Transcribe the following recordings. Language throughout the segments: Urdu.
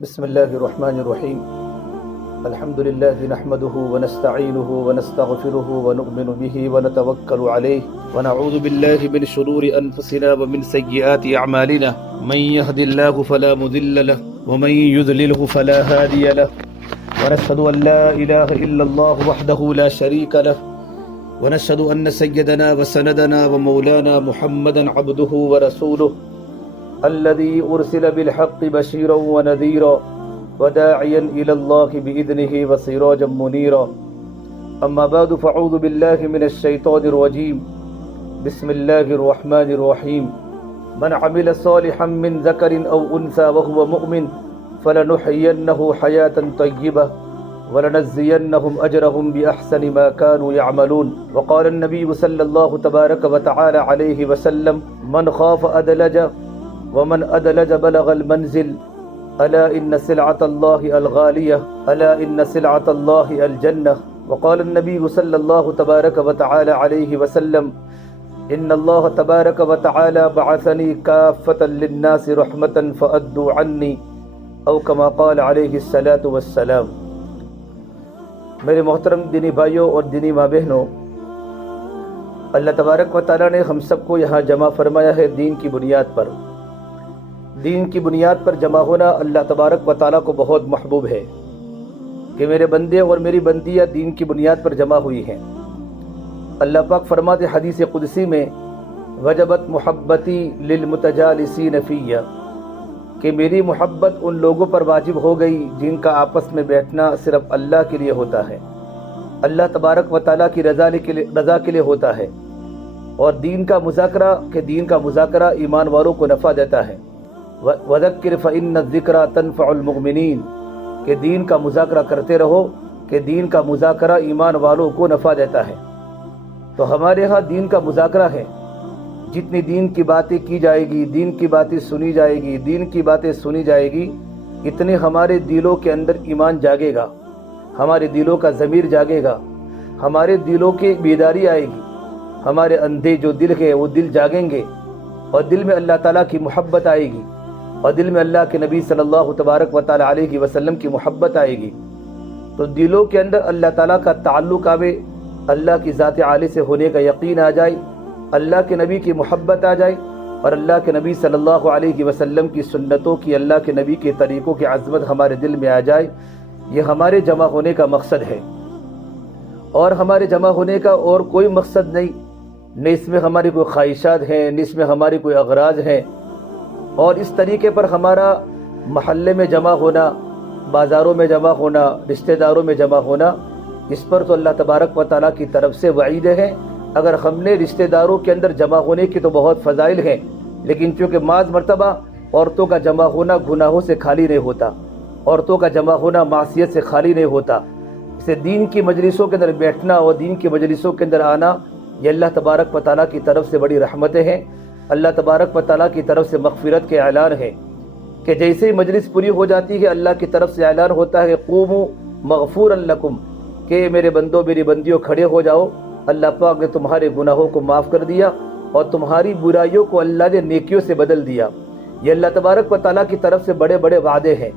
بسم الله الرحمن الرحيم. الحمد لله نحمده ونستعينه ونستغفره ونؤمن به ونتوكل عليه ونعوذ بالله من شرور أنفسنا ومن سيئات أعمالنا. من يهد الله فلا مضل له ومن يضلله فلا هادي له ونشهد أن لا إله إلا الله وحده لا شريك له ونشهد أن سيدنا وسندنا ومولانا محمدا عبده ورسوله الذي أرسل بالحق بشيرا ونذيرا وداعيا إلى الله بإذنه وسراجا منيرا. أما بعد فأعوذ بالله من الشيطان الرجيم. بسم الله الرحمن الرحيم. من عمل صالحا من ذكر أو أنثى وهو مؤمن فلنحيينه حياة طيبة ولنجزينهم أجرهم بأحسن ما كانوا يعملون. وقال النبي صلى الله تبارك وتعالى عليه وسلم: من خاف أدلج ومن أدلج بلغ المنزل. ألا إن سلعة الله الغالية ألا إن سلعة الله الجنة. وقال النبي صلى الله تبارك وتعالى عليه وسلم: إن الله تبارك وتعالى بعثني كافة للناس رحمة فأدوا عني، أو كما قال عليه الصلاة والسلام. میرے محترم دینی بھائیوں اور دینی ماں بہنوں، اللہ تبارک و تعالیٰ نے ہم سب کو یہاں جمع فرمایا ہے دین کی بنیاد پر. دین کی بنیاد پر جمع ہونا اللہ تبارک و تعالیٰ کو بہت محبوب ہے کہ میرے بندے اور میری بندیاں دین کی بنیاد پر جمع ہوئی ہیں. اللہ پاک فرماتے حدیث قدسی میں: وجبت محبتی للمتجالسین فیہ، کہ میری محبت ان لوگوں پر واجب ہو گئی جن کا آپس میں بیٹھنا صرف اللہ کے لیے ہوتا ہے، اللہ تبارک و تعالیٰ کی رضا کے لیے ہوتا ہے. اور دین کا مذاکرہ ایمان والوں کو نفع دیتا ہے. وذکر فإن الذکرى تنفع المؤمنین، کہ دین کا مذاکرہ کرتے رہو، کہ دین کا مذاکرہ ایمان والوں کو نفع دیتا ہے. تو ہمارے ہاں دین کا مذاکرہ ہے. جتنی دین کی باتیں کی جائے گی، دین کی باتیں سنی جائے گی، اتنے ہمارے دلوں کے اندر ایمان جاگے گا، ہمارے دلوں کا ضمیر جاگے گا، ہمارے دلوں کی بیداری آئے گی، ہمارے اندھے جو دل ہے وہ دل جاگیں گے، اور دل میں اللہ تعالیٰ کی محبت آئے گی، اور دل میں اللہ کے نبی صلی اللہ تبارک و تعالیٰ علیہ وسلم کی محبت آئے گی. تو دلوں کے اندر اللہ تعالیٰ کا تعلق آوے، اللہ کی ذات عالی سے ہونے کا یقین آ جائے، اللہ کے نبی کی محبت آ جائے، اور اللہ کے نبی صلی اللہ علیہ وسلم کی سنتوں کی، اللہ کے نبی کے طریقوں کی عظمت ہمارے دل میں آ جائے. یہ ہمارے جمع ہونے کا مقصد ہے، اور ہمارے جمع ہونے کا اور کوئی مقصد نہیں. نہ اس میں ہماری کوئی خواہشات ہیں، نہ اس میں ہماری کوئی اغراض ہیں. اور اس طریقے پر ہمارا محلے میں جمع ہونا، بازاروں میں جمع ہونا، رشتہ داروں میں جمع ہونا، اس پر تو اللہ تبارک و تعالیٰ کی طرف سے وعید ہے. اگر ہم نے رشتہ داروں کے اندر جمع ہونے کی تو بہت فضائل ہیں، لیکن چونکہ بعض مرتبہ عورتوں کا جمع ہونا گناہوں سے خالی نہیں ہوتا، عورتوں کا جمع ہونا معصیت سے خالی نہیں ہوتا. اسے دین کی مجلسوں کے اندر بیٹھنا اور دین کی مجلسوں کے اندر آنا، یہ اللہ تبارک و تعالیٰ کی طرف سے بڑی رحمتیں ہیں. اللہ تبارک و تعالیٰ کی طرف سے مغفرت کے اعلان ہے کہ جیسے ہی مجلس پوری ہو جاتی ہے، اللہ کی طرف سے اعلان ہوتا ہے: قوموا مغفورا لکم، کہ میرے بندوں میری بندیوں کھڑے ہو جاؤ، اللہ پاک نے تمہارے گناہوں کو معاف کر دیا اور تمہاری برائیوں کو اللہ نے نیکیوں سے بدل دیا. یہ اللہ تبارک و تعالیٰ کی طرف سے بڑے بڑے وعدے ہیں.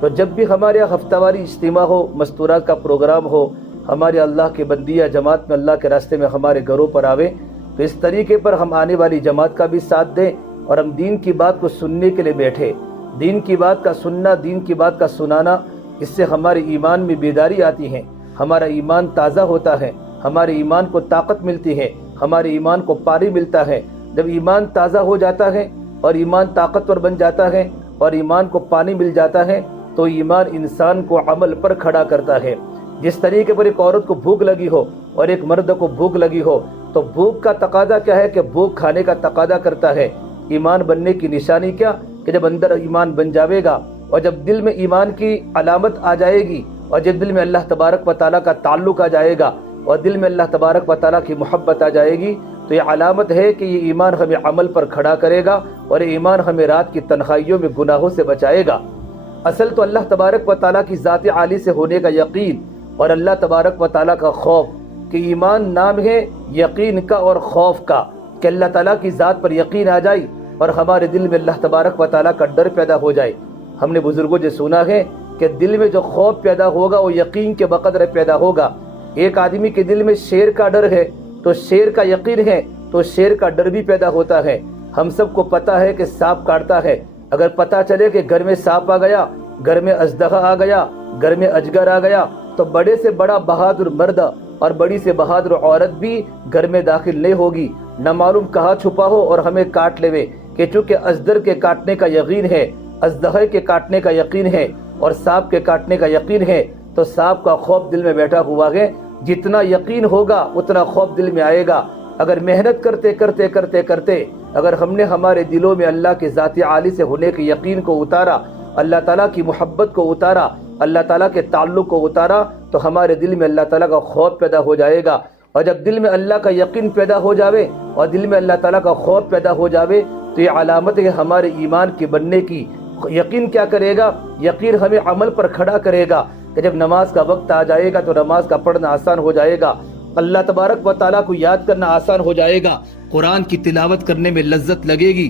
تو جب بھی ہمارے یہاں ہفتہ واری اجتماع ہو، مستورات کا پروگرام ہو، ہمارے اللہ کے بندیاں جماعت میں اللہ کے راستے میں ہمارے گھروں پر آوے، تو اس طریقے پر ہم آنے والی جماعت کا بھی ساتھ دیں، اور ہم دین کی بات کو سننے کے لیے بیٹھے. دین کی بات کا سننا، دین کی بات کا سنانا، اس سے ہمارے ایمان میں بیداری آتی ہے، ہمارا ایمان تازہ ہوتا ہے، ہمارے ایمان کو طاقت ملتی ہے، ہمارے ایمان کو پانی ملتا ہے. جب ایمان تازہ ہو جاتا ہے اور ایمان طاقتور بن جاتا ہے اور ایمان کو پانی مل جاتا ہے، تو ایمان انسان کو عمل پر کھڑا کرتا ہے. جس طریقے پر ایک عورت کو بھوک لگی ہو اور ایک مرد کو بھوک لگی ہو، تو بھوک کا تقاضا کیا ہے کہ بھوک کھانے کا تقاضا کرتا ہے. ایمان بننے کی نشانی کیا کہ جب اندر ایمان بن جاوے گا، اور جب دل میں ایمان کی علامت آ جائے گی، اور جب دل میں اللہ تبارک و تعالیٰ کا تعلق آ جائے گا، اور دل میں اللہ تبارک و تعالیٰ کی محبت آ جائے گی، تو یہ علامت ہے کہ یہ ایمان ہمیں عمل پر کھڑا کرے گا، اور یہ ایمان ہمیں رات کی تنہائیوں میں گناہوں سے بچائے گا. اصل تو اللہ تبارک و تعالیٰ کی ذات عالی سے ہونے کا یقین اور اللہ تبارک و تعالیٰ کا خوف، کہ ایمان نام ہے یقین کا اور خوف کا، کہ اللہ تعالیٰ کی ذات پر یقین آ جائے اور ہمارے دل میں اللہ تبارک و تعالیٰ کا ڈر پیدا ہو جائے. ہم نے بزرگوں سے سنا ہے کہ دل میں جو خوف پیدا ہوگا وہ یقین کے بقدر پیدا ہوگا۔ ایک آدمی کے دل میں شیر کا ڈر ہے تو شیر کا یقین ہے تو شیر کا ڈر بھی پیدا ہوتا ہے۔ ہم سب کو پتہ ہے کہ سانپ کاٹتا ہے، اگر پتہ چلے کہ گھر میں سانپ آ گیا، گھر میں اژدہا آ گیا، گھر میں اجگر آ گیا، تو بڑے سے بڑا بہادر مرد اور بڑی سے بہادر عورت بھی گھر میں داخل نہیں ہوگی، نہ معلوم کہاں چھپا ہو اور ہمیں کاٹ لے، کہ چونکہ ازدر کے کاٹنے کا یقین ہے، اژدہے کے کاٹنے کا یقین ہے اور سانپ کے کاٹنے کا یقین ہے، تو سانپ کا خوف دل میں بیٹھا ہوا ہے۔ جتنا یقین ہوگا اتنا خوف دل میں آئے گا۔ اگر محنت کرتے کرتے کرتے کرتے اگر ہم نے ہمارے دلوں میں اللہ کے ذات عالی سے ہونے کے یقین کو اتارا، اللہ تعالیٰ کی محبت کو اتارا، اللہ تعالیٰ کے تعلق کو اتارا، تو ہمارے دل میں اللہ تعالیٰ کا خوف پیدا ہو جائے گا۔ اور جب دل میں اللہ کا یقین پیدا ہو جاوے اور دل میں اللہ تعالیٰ کا خوف پیدا ہو جاوے تو یہ علامت ہے ہمارے ایمان کے بننے کی۔ یقین کیا کرے گا؟ یقین ہمیں عمل پر کھڑا کرے گا کہ جب نماز کا وقت آ جائے گا تو نماز کا پڑھنا آسان ہو جائے گا، اللہ تبارک و تعالیٰ کو یاد کرنا آسان ہو جائے گا، قرآن کی تلاوت کرنے میں لذت لگے گی،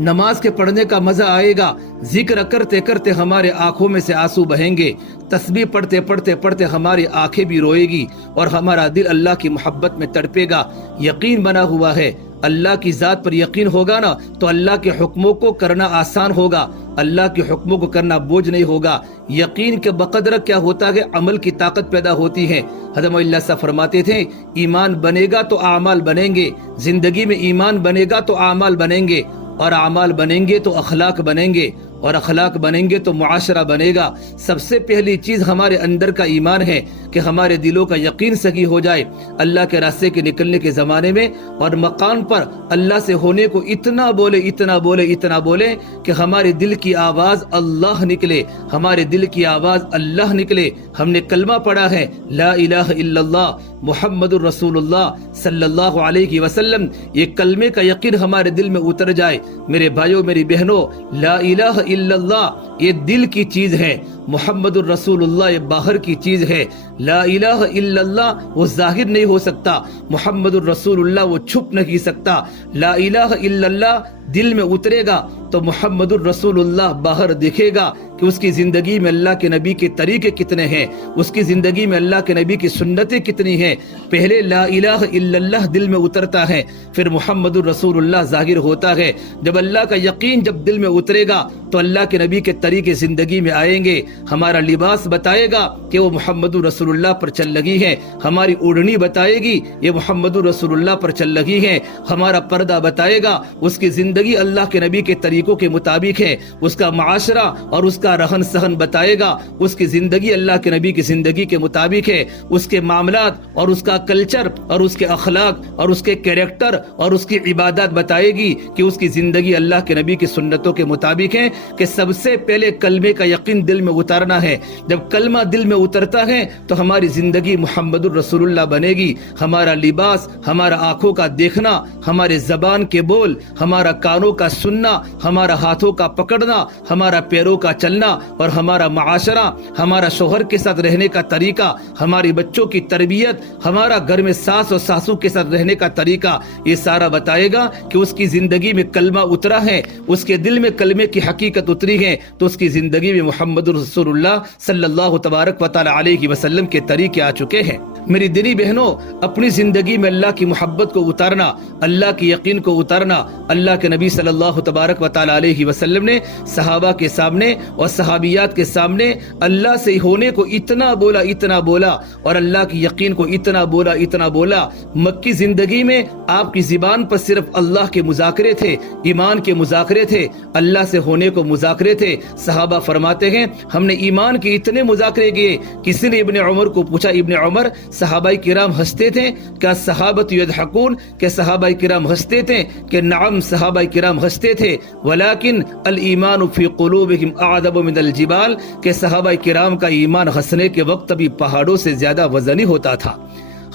نماز کے پڑھنے کا مزہ آئے گا، ذکر کرتے کرتے ہمارے آنکھوں میں سے آنسو بہیں گے، تسبیح پڑھتے پڑھتے پڑھتے ہماری آنکھیں بھی روئے گی اور ہمارا دل اللہ کی محبت میں تڑپے گا۔ یقین بنا ہوا ہے، اللہ کی ذات پر یقین ہوگا نا تو اللہ کے حکموں کو کرنا آسان ہوگا، اللہ کے حکموں کو کرنا بوجھ نہیں ہوگا۔ یقین کے بقدر کیا ہوتا ہے؟ عمل کی طاقت پیدا ہوتی ہے۔ حضرت اللہ صاحب فرماتے تھے ایمان بنے گا تو اعمال بنیں گے، زندگی میں ایمان بنے گا تو اعمال بنیں گے، اور اعمال بنیں گے تو اخلاق بنیں گے، اور اخلاق بنیں گے تو معاشرہ بنے گا۔ سب سے پہلی چیز ہمارے اندر کا ایمان ہے کہ ہمارے دلوں کا یقین صحیح ہو جائے۔ اللہ کے راستے کے نکلنے کے زمانے میں اور مقام پر اللہ سے ہونے کو اتنا بولے اتنا بولے اتنا بولے کہ ہمارے دل کی آواز اللہ نکلے، ہمارے دل کی آواز اللہ نکلے۔ ہم نے کلمہ پڑھا ہے لا الہ الا اللہ محمد الرسول اللہ صلی اللہ علیہ وسلم، یہ کلمے کا یقین ہمارے دل میں اتر جائے۔ میرے بھائیوں میری بہنوں، لا الہ الا اللہ یہ دل کی چیز ہے، محمد الرسول اللہ یہ باہر کی چیز ہے۔ لا الہ الا اللہ وہ ظاہر نہیں ہو سکتا، محمد الرسول اللہ وہ چھپ نہیں سکتا۔ لا الہ الا اللہ دل میں اترے گا تو محمد الرسول اللہ باہر دکھے گا کہ اس کی زندگی میں اللہ کے نبی کے طریقے کتنے ہیں، اس کی زندگی میں اللہ کے نبی کی سنتیں کتنی ہیں۔ پہلے لا الہ الا اللہ دل میں اترتا ہے، پھر محمد الرسول اللہ ظاہر ہوتا ہے۔ جب اللہ کا یقین جب دل میں اترے گا تو اللہ کے نبی کے طریقے زندگی میں آئیں گے۔ ہمارا لباس بتائے گا کہ وہ محمد الرسول اللہ پر چل لگی ہے، ہماری اوڑھنی بتائے گی یہ محمد الرسول اللہ پر چل لگی ہے، ہمارا پردہ بتائے گا اس کی زندگی اللہ کے نبی کے طریقوں کے مطابق ہے، اس کا معاشرہ اور اس کا رہن سہن بتائے گا اس کی زندگی اللہ کے نبی کی زندگی کے مطابق ہے، اس کے معاملات اور اس کا کلچر اور اس کے اخلاق اور اس کے کیریکٹر اور اس کی عبادات بتائے گی کہ اس کی زندگی اللہ کے نبی کی سنتوں کے مطابق ہے۔ کہ سب سے پہلے کلمے کا یقین دل میں اتارنا ہے، جب کلمہ دل میں اترتا ہے تو ہماری زندگی محمد الرسول اللہ بنے گی، ہمارا لباس، ہمارا آنکھوں کا دیکھنا، ہمارے زبان کے بول، ہمارا کانوں کا سننا، ہمارا ہاتھوں کا پکڑنا، ہمارا پیروں کا چلنا اور ہمارا معاشرہ، ہمارا شوہر کے ساتھ رہنے کا طریقہ، ہماری بچوں کی تربیت، ہمارا گھر میں ساس اور ساسو کے ساتھ رہنے کا طریقہ، یہ سارا بتائے گا کہ اس کی زندگی میں کلمہ اترا ہے، اس کے دل میں کلمے کی حقیقت اتری ہے، تو اس کی زندگی میں محمد رسول اللہ صلی اللہ تبارک و تعالی علیہ وسلم کے طریقے آ چکے ہیں۔ میری دینی بہنوں، اپنی زندگی میں اللہ کی محبت کو اتارنا، اللہ کی یقین کو اتارنا۔ اللہ کے نبی صلی اللہ تبارک و تعالی علیہ وسلم نے صحابہ کے سامنے اور صحابیات کے سامنے اللہ سے ہونے کو اتنا بولا اور اللہ کی یقین کو اتنا بولا۔ مکی زندگی میں آپ کی زبان پر صرف اللہ کے مذاکرے تھے، ایمان کے مذاکرے تھے، اللہ سے ہونے کو مذاکرے تھے۔ صحابہ فرماتے ہیں ہم نے ایمان کے اتنے مذاکرے کیے، کسی نے ابن عمر کو پوچھا، ابن عمر صحابہ کرام ہنستے تھے کیا؟ صحابۃ یضحکون، کہ صحابہ کرام ہنستے تھے؟ کہ نعم صحابہ کرام ہنستے تھے، ولیکن الایمان فی قلوبہم اعظم من الجبال، کہ صحابہ کرام کا ایمان ہنسنے کے وقت بھی پہاڑوں سے زیادہ وزنی ہوتا تھا۔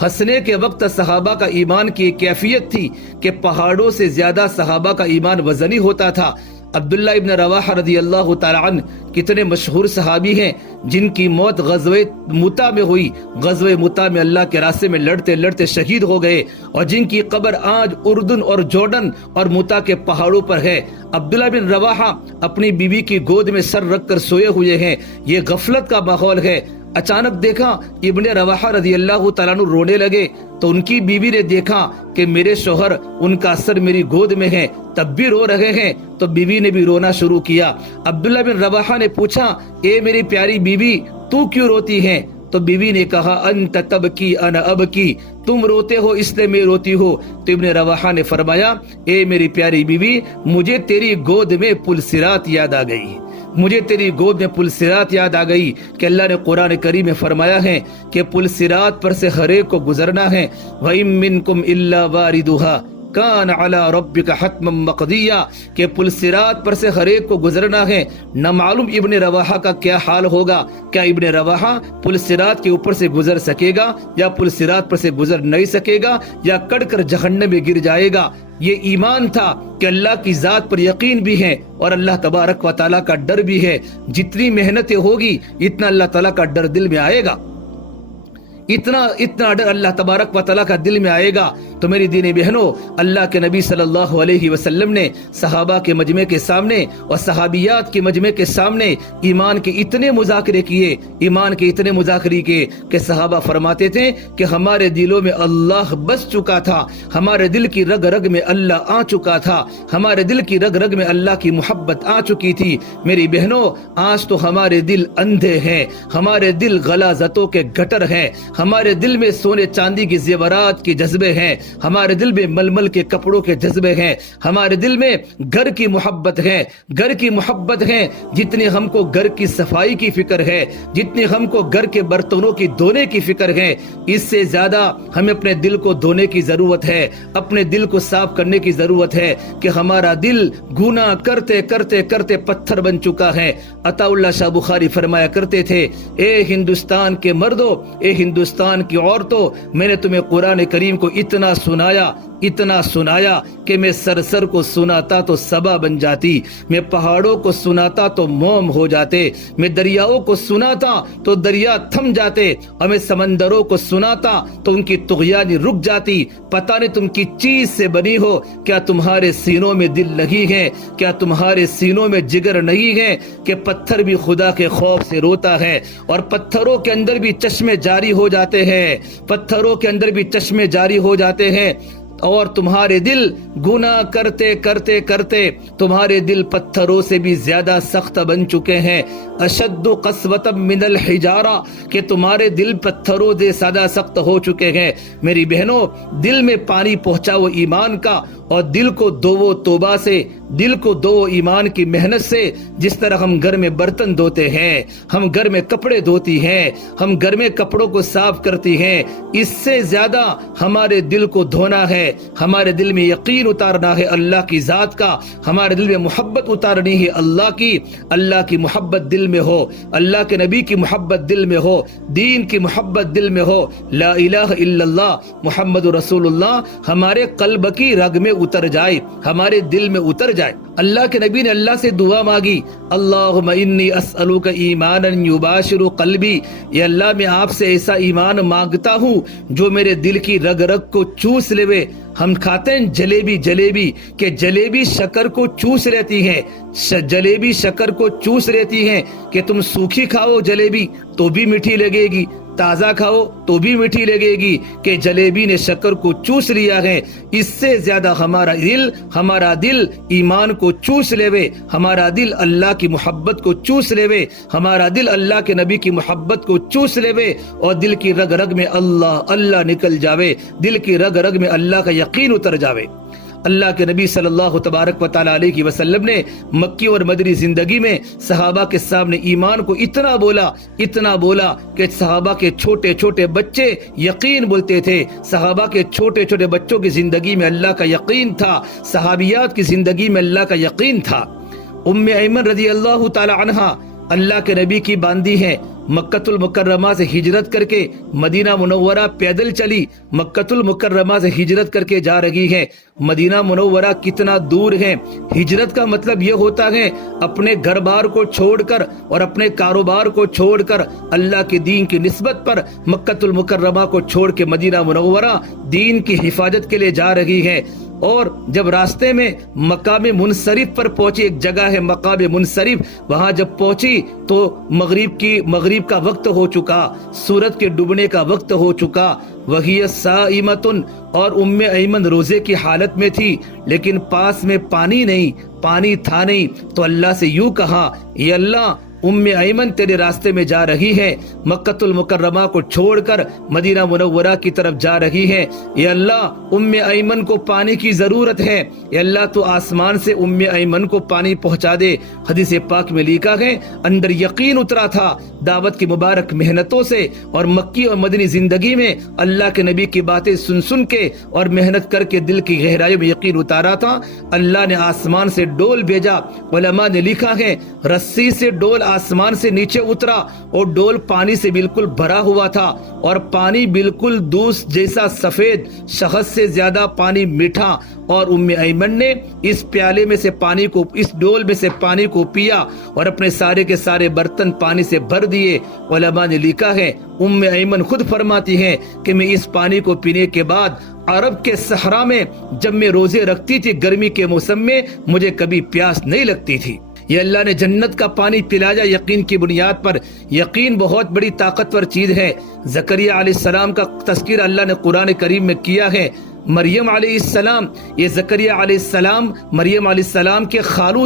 ہنسنے کے وقت صحابہ کا ایمان کی کیفیت تھی کہ پہاڑوں سے زیادہ صحابہ کا ایمان وزنی ہوتا تھا۔ عبداللہ ابن رواحہ رضی اللہ تعالی عنہ کتنے مشہور صحابی ہیں جن کی موت غزوہ مؤتہ میں ہوئی. غزوہ مؤتہ میں اللہ کے راستے میں لڑتے لڑتے شہید ہو گئے اور جن کی قبر آج اردن اور جارڈن اور مؤتہ کے پہاڑوں پر ہے. عبداللہ بن رواحہ اپنی بیوی کی گود میں سر رکھ کر سوئے ہوئے ہیں. یہ غفلت کا ماحول ہے. اچانک دیکھا ابن رواحہ رضی اللہ تعالیٰ عنہ رونے لگے تو ان کی بیوی نے دیکھا کہ میرے شوہر ان کا سر میری گود میں ہے تب بھی رو رہے ہیں تو بیوی نے بھی رونا شروع کیا. عبداللہ بن رواحہ نے پوچھا اے میری پیاری بیوی تو کیوں روتی ہیں؟ تو بیوی نے کہا انت تبکی انا ابکی، تم روتے ہو اس لیے میں روتی ہوں. تو ابن رواحہ نے فرمایا اے میری پیاری بیوی مجھے تیری گود میں پل صراط یاد آ گئی، مجھے تیری گود میں پل صراط یاد آ گئی کہ اللہ نے قرآن کریم میں فرمایا ہے کہ پل صراط پر سے ہر ایک کو گزرنا ہے. وَإِن مِّنكُمْ إِلَّا وَارِدُهَا کان علی ربک حتما مقضیا، کہ پل صراط پر سے ہر ایک کو گزرنا ہے. نہ معلوم ابن رواحہ کا کیا حال ہوگا، کیا ابن رواحہ پل صراط کے اوپر سے گزر سکے گا یا پل صراط پر سے گزر نہیں سکے گا یا کٹ کر جہنم میں گر جائے گا. یہ ایمان تھا کہ اللہ کی ذات پر یقین بھی ہے اور اللہ تبارک و تعالیٰ کا ڈر بھی ہے. جتنی محنتیں ہوگی اتنا اللہ تعالیٰ کا ڈر دل میں آئے گا، اتنا ڈر اللہ تبارک و تعالیٰ کا دل میں آئے گا. تو میری دینی بہنوں، اللہ کے نبی صلی اللہ علیہ وسلم نے صحابہ کے مجمع کے سامنے اور صحابیات کے مجمع کے سامنے ایمان کے اتنے مذاکرے کیے کہ صحابہ فرماتے تھے کہ ہمارے دلوں میں اللہ بس چکا تھا، ہمارے دل کی رگ رگ میں اللہ آ چکا تھا، ہمارے دل کی رگ رگ میں اللہ کی محبت آ چکی تھی. میری بہنوں، آج تو ہمارے دل اندھے ہیں، ہمارے دل غلاظتوں کے گٹر ہیں، ہمارے دل میں سونے چاندی کے زیورات کے جذبے ہیں، ہمارے دل میں ململ کے کپڑوں کے جذبے ہیں، ہمارے دل میں گھر کی محبت ہے. جتنی ہم کو گھر کی صفائی کی فکر ہے، جتنی ہم کو گھر کے برتنوں کی دھونے کی فکر ہے، اس سے زیادہ ہمیں اپنے دل کو دھونے کی ضرورت ہے، اپنے دل کو صاف کرنے کی ضرورت ہے کہ ہمارا دل گناہ کرتے کرتے کرتے پتھر بن چکا ہے. عطا اللہ شاہ بخاری فرمایا کرتے تھے اے ہندوستان کے مردوں، اے ہندوستان کی عورتوں، میں نے تمہیں قرآن کریم کو اتنا سنایا کہ میں سر کو سناتا تو صبا بن جاتی، میں پہاڑوں کو سناتا تو موم ہو جاتے، میں دریاؤں کو سناتا تو دریا تھم جاتے، اور میں سمندروں کو سناتا تو ان کی طغیانی رک جاتی. پتہ نہیں تم کی چیز سے بنی ہو، کیا تمہارے سینوں میں دل نہیں ہے، کیا تمہارے سینوں میں جگر نہیں ہے کہ پتھر بھی خدا کے خوف سے روتا ہے اور پتھروں کے اندر بھی چشمے جاری ہو جاتے ہیں، اور تمہارے دل گناہ کرتے کرتے کرتے تمہارے دل پتھروں سے بھی زیادہ سخت بن چکے ہیں. اشد قسوۃ من الحجارہ، کہ تمہارے دل پتھروں سے زیادہ سخت ہو چکے ہیں. میری بہنوں، دل میں پانی پہنچاؤ ایمان کا اور دل کو دو توبہ سے، دل کو دو ایمان کی محنت سے. جس طرح ہم گھر میں برتن دھوتے ہیں، ہم گھر میں کپڑے دھوتی ہیں، ہم گھر میں کپڑوں کو صاف کرتی ہیں، اس سے زیادہ ہمارے دل کو دھونا ہے. ہمارے دل میں یقین اتارنا ہے اللہ کی ذات کا، ہمارے دل میں محبت اتارنی ہے اللہ کی محبت دل میں ہو، اللہ کے نبی کی محبت دل میں ہو، دین کی محبت دل میں ہو، لا الہ الا اللہ محمد رسول اللہ ہمارے قلب کی رگ میں اتر جائے، ہمارے دل میں اتر جائے. اللہ کے نبی نے اللہ سے دعا مانگی، اللہم انی اسألوک ایمانا یباشر قلبی، یا اللہ میں آپ سے ایسا ایمان مانگتا ہوں جو میرے دل کی رگ رگ کو چوس لے. ہم کھاتے ہیں جلیبی کہ جلیبی شکر کو چوس لیتی ہے، جلیبی شکر کو چوس لیتی ہے کہ تم سوکھی کھاؤ جلیبی تو بھی میٹھی لگے گی، تازہ کھاؤ تو بھی میٹھی لگے گی، کہ جلیبی نے شکر کو چوس لیا ہے. اس سے زیادہ ہمارا دل ایمان کو چوس لے، ہمارا دل اللہ کی محبت کو چوس لے، ہمارا دل اللہ کے نبی کی محبت کو چوس لے اور دل کی رگ رگ میں اللہ نکل جاوے، دل کی رگ رگ میں اللہ کا یقین اتر جاوے. اللہ کے نبی صلی اللہ تبارک و تعالی علیہ وسلم نے مکی اور مدنی زندگی میں صحابہ کے سامنے ایمان کو اتنا بولا کہ صحابہ کے چھوٹے چھوٹے بچے یقین بولتے تھے. صحابہ کے چھوٹے چھوٹے بچوں کی زندگی میں اللہ کا یقین تھا، صحابیات کی زندگی میں اللہ کا یقین تھا. ام ایمن رضی اللہ تعالی عنہا اللہ کے نبی کی باندھی ہیں، مکۃ المکرمہ سے ہجرت کر کے مدینہ منورہ پیدل چلی، مکۃ المکرمہ سے ہجرت کر کے جا رہی ہیں۔ مدینہ منورہ کتنا دور ہے؟ ہجرت کا مطلب یہ ہوتا ہے اپنے گھر بار کو چھوڑ کر اور اپنے کاروبار کو چھوڑ کر اللہ کے دین کی نسبت پر مکۃ المکرمہ کو چھوڑ کے مدینہ منورہ دین کی حفاظت کے لیے جا رہی ہیں۔ اور جب راستے میں مقام منصرف پر پہنچی، ایک جگہ ہے مقام منصرف، وہاں جب پہنچی تو مغرب کا وقت ہو چکا، سورج کے ڈوبنے کا وقت ہو چکا۔ وہی صائمۃ، اور ایمن روزے کی حالت میں تھی، لیکن پاس میں پانی تھا نہیں، تو اللہ سے یوں کہا، یہ اللہ، ایمن تیرے راستے میں جا رہی ہے، مکۃ المکرمہ کو چھوڑ کر مدینہ منورہ کی طرف جا رہی ہے، یا اللہ ایمن کو پانی کی ضرورت ہے، یا اللہ تو آسمان سے ایمن کو پانی پہنچا دے۔ حدیث پاک میں لکھا ہے اندر یقین اترا تھا دعوت کی مبارک محنتوں سے، اور مکی اور مدنی زندگی میں اللہ کے نبی کی باتیں سن کے اور محنت کر کے دل کی گہرائیوں میں یقین اتارا تھا۔ اللہ نے آسمان سے ڈول بھیجا، علماء نے لکھا ہے رسی سے ڈول آسمان سے نیچے اترا، اور ڈول پانی سے بالکل بھرا ہوا تھا، اور پانی بالکل دودھ جیسا سفید، شہد سے زیادہ پانی میٹھا، اور ایمن نے اس پیالے میں سے پانی کو، اس ڈول میں سے پانی کو پیا اور اپنے سارے کے سارے برتن پانی سے بھر دیے۔ علماء نے لکھا ہے ایمن خود فرماتی ہیں کہ میں اس پانی کو پینے کے بعد عرب کے صحرا میں جب میں روزے رکھتی تھی گرمی کے موسم میں، مجھے کبھی پیاس نہیں لگتی تھی۔ یہ اللہ نے جنت کا پانی پلایا یقین کی بنیاد پر۔ یقین بہت بڑی طاقتور چیز ہے۔ زکریا علیہ السلام کا تذکرہ اللہ نے قرآن کریم میں کیا ہے۔ مریم علیہ السلام، یہ زکریا علیہ السلام مریم علیہ السلام کے خالو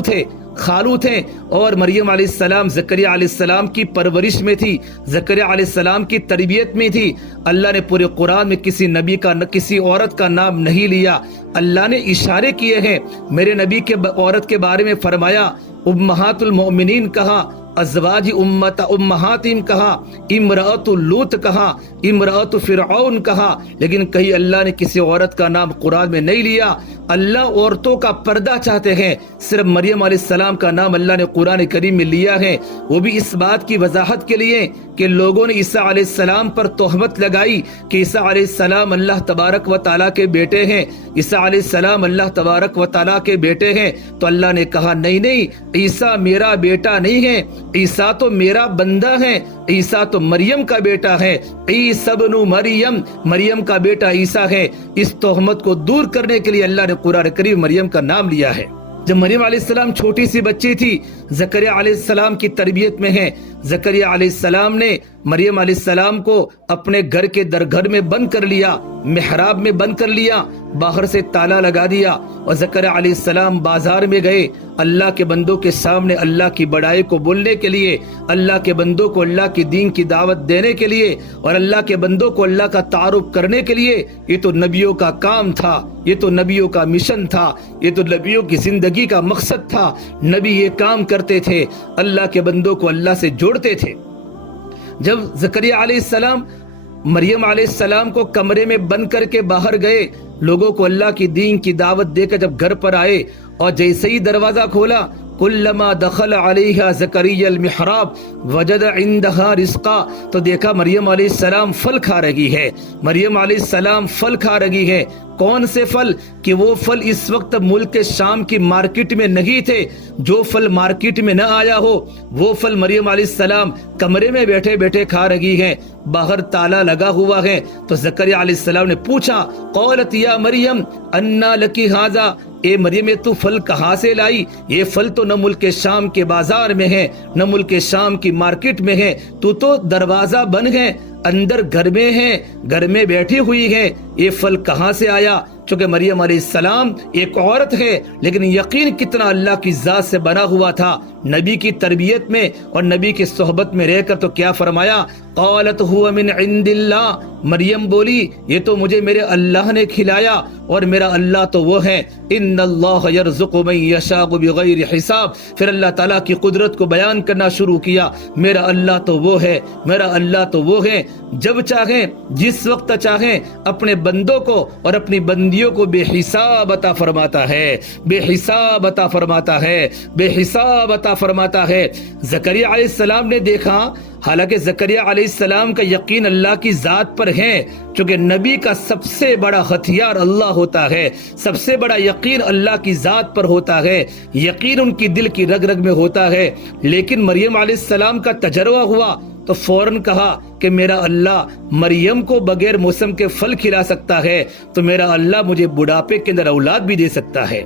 تھے، اور مریم علیہ السلام زکریا علیہ السلام کی پرورش میں تھی، زکریا علیہ السلام کی تربیت میں تھی۔ اللہ نے پورے قرآن میں کسی نبی کا، کسی عورت کا نام نہیں لیا، اللہ نے اشارے کیے ہیں۔ میرے نبی کے عورت کے بارے میں فرمایا امہات المؤمنین کہا، ازواج امہاتہم کہا، امرأت لوط کہا، امرأت فرعون کہا، لیکن کہیں اللہ نے کسی عورت کا نام قرآن میں نہیں لیا۔ اللہ عورتوں کا پردہ چاہتے ہیں، صرف مریم علیہ السلام کا نام اللہ نے قرآن کریم میں لیا ہے، وہ بھی اس بات کی وضاحت کے لیے کہ لوگوں نے عیسیٰ علیہ السلام پر تہمت لگائی کہ عیسیٰ علیہ السلام اللہ تبارک و تعالیٰ کے بیٹے ہیں، عیسیٰ علیہ السلام اللہ تبارک و تعالیٰ کے بیٹے ہیں، تو اللہ نے کہا نہیں، عیسیٰ میرا بیٹا نہیں ہے، عیسیٰ تو میرا بندہ ہے، عیسیٰ تو مریم کا بیٹا ہے، عیسیٰ ابن مریم کا بیٹا عیسیٰ ہے۔ اس تہمت کو دور کرنے کے لیے اللہ نے قرآن کریم مریم کا نام لیا ہے۔ جب مریم علیہ السلام چھوٹی سی بچی تھی، زکریا علیہ السلام کی تربیت میں ہے، زکریا علیہ السلام نے مریم علیہ السلام کو اپنے گھر کے درگھر میں بند کر لیا، محراب میں بند کر لیا، باہر سے تالا لگا دیا، اور زکریا علیہ السلام بازار میں گئے اللہ کے بندوں کے سامنے اللہ کی بڑائی کو بولنے کے لیے، اللہ کے بندوں کو اللہ کی دین کی دعوت دینے کے لیے، اور اللہ کے بندوں کو اللہ کا تعارف کرنے کے لیے۔ یہ تو نبیوں کا کام تھا، یہ تو نبیوں کا مشن تھا، یہ تو نبیوں کی زندگی کا مقصد تھا۔ نبی یہ کام کرتے تھے، اللہ کے بندوں کو اللہ سے جوڑتے تھے۔ جب زکریا علیہ السلام مریم علیہ السلام کو کمرے میں بند کر کے باہر گئے، لوگوں کو اللہ کی دین کی دعوت دے کر جب گھر پر آئے، اور جیسے ہی دروازہ کھولا، کلما دخل علیہا زکریا المحراب وجد عندہا رزقا، تو دیکھا مریم علیہ السلام پھل کھا رہی ہے، مریم علیہ السلام پھل کھا رہی ہے۔ کون سے پھل؟ کہ وہ پھل اس وقت ملک شام کی مارکیٹ میں نہیں تھے، جو پھل مارکیٹ میں نہ آیا ہو وہ پھل مریم علیہ السلام کمرے میں بیٹھے بیٹھے کھا رہی ہیں، باہر تالا لگا ہوا ہے۔ تو زکریا علیہ السلام نے پوچھا، قالت یا مریم انا لکی ھذا، اے مریم تو پھل کہاں سے لائی؟ یہ پھل تو نہ ملک شام کے بازار میں ہے، نہ ملک شام کی مارکیٹ میں ہے، تو دروازہ بند ہے، اندر گھر میں ہے، گھر میں بیٹھی ہوئی ہے، یہ پھل کہاں سے آیا؟ چونکہ مریم علیہ السلام ایک عورت ہے، لیکن یقین کتنا اللہ کی ذات سے بنا ہوا تھا۔ نبی کی تربیت میں اور نبی کی صحبت میں رہ کر تو کیا فرمایا، قالت هو من عند اللہ، مریم بولی یہ تو مجھے میرے اللہ نے کھلایا، اور میرا اللہ تو وہ ہے، ان اللہ یرزق من یشاء بغیر حساب۔ پھر اللہ تعالیٰ کی قدرت کو بیان کرنا شروع کیا، میرا اللہ تو وہ ہے، میرا اللہ تو وہ ہے، جب چاہیں جس وقت چاہیں اپنے بندوں کو اور اپنی بندیوں نبیوں کو بے حساب عطا فرماتا ہے، بے حساب عطا فرماتا ہے، بے حساب عطا فرماتا ہے۔ زکریا علیہ السلام نے دیکھا، حالانکہ زکریا علیہ السلام کا یقین اللہ کی ذات پر ہے، چونکہ نبی کا سب سے بڑا ہتھیار اللہ ہوتا ہے، سب سے بڑا یقین اللہ کی ذات پر ہوتا ہے، یقین ان کی دل کی رگ رگ میں ہوتا ہے۔ لیکن مریم علیہ السلام کا تجربہ ہوا تو فوراً کہا کہ میرا اللہ مریم کو بغیر موسم کے پھل کھلا سکتا ہے تو میرا اللہ مجھے بڑھاپے کے اندر اولاد بھی دے سکتا ہے۔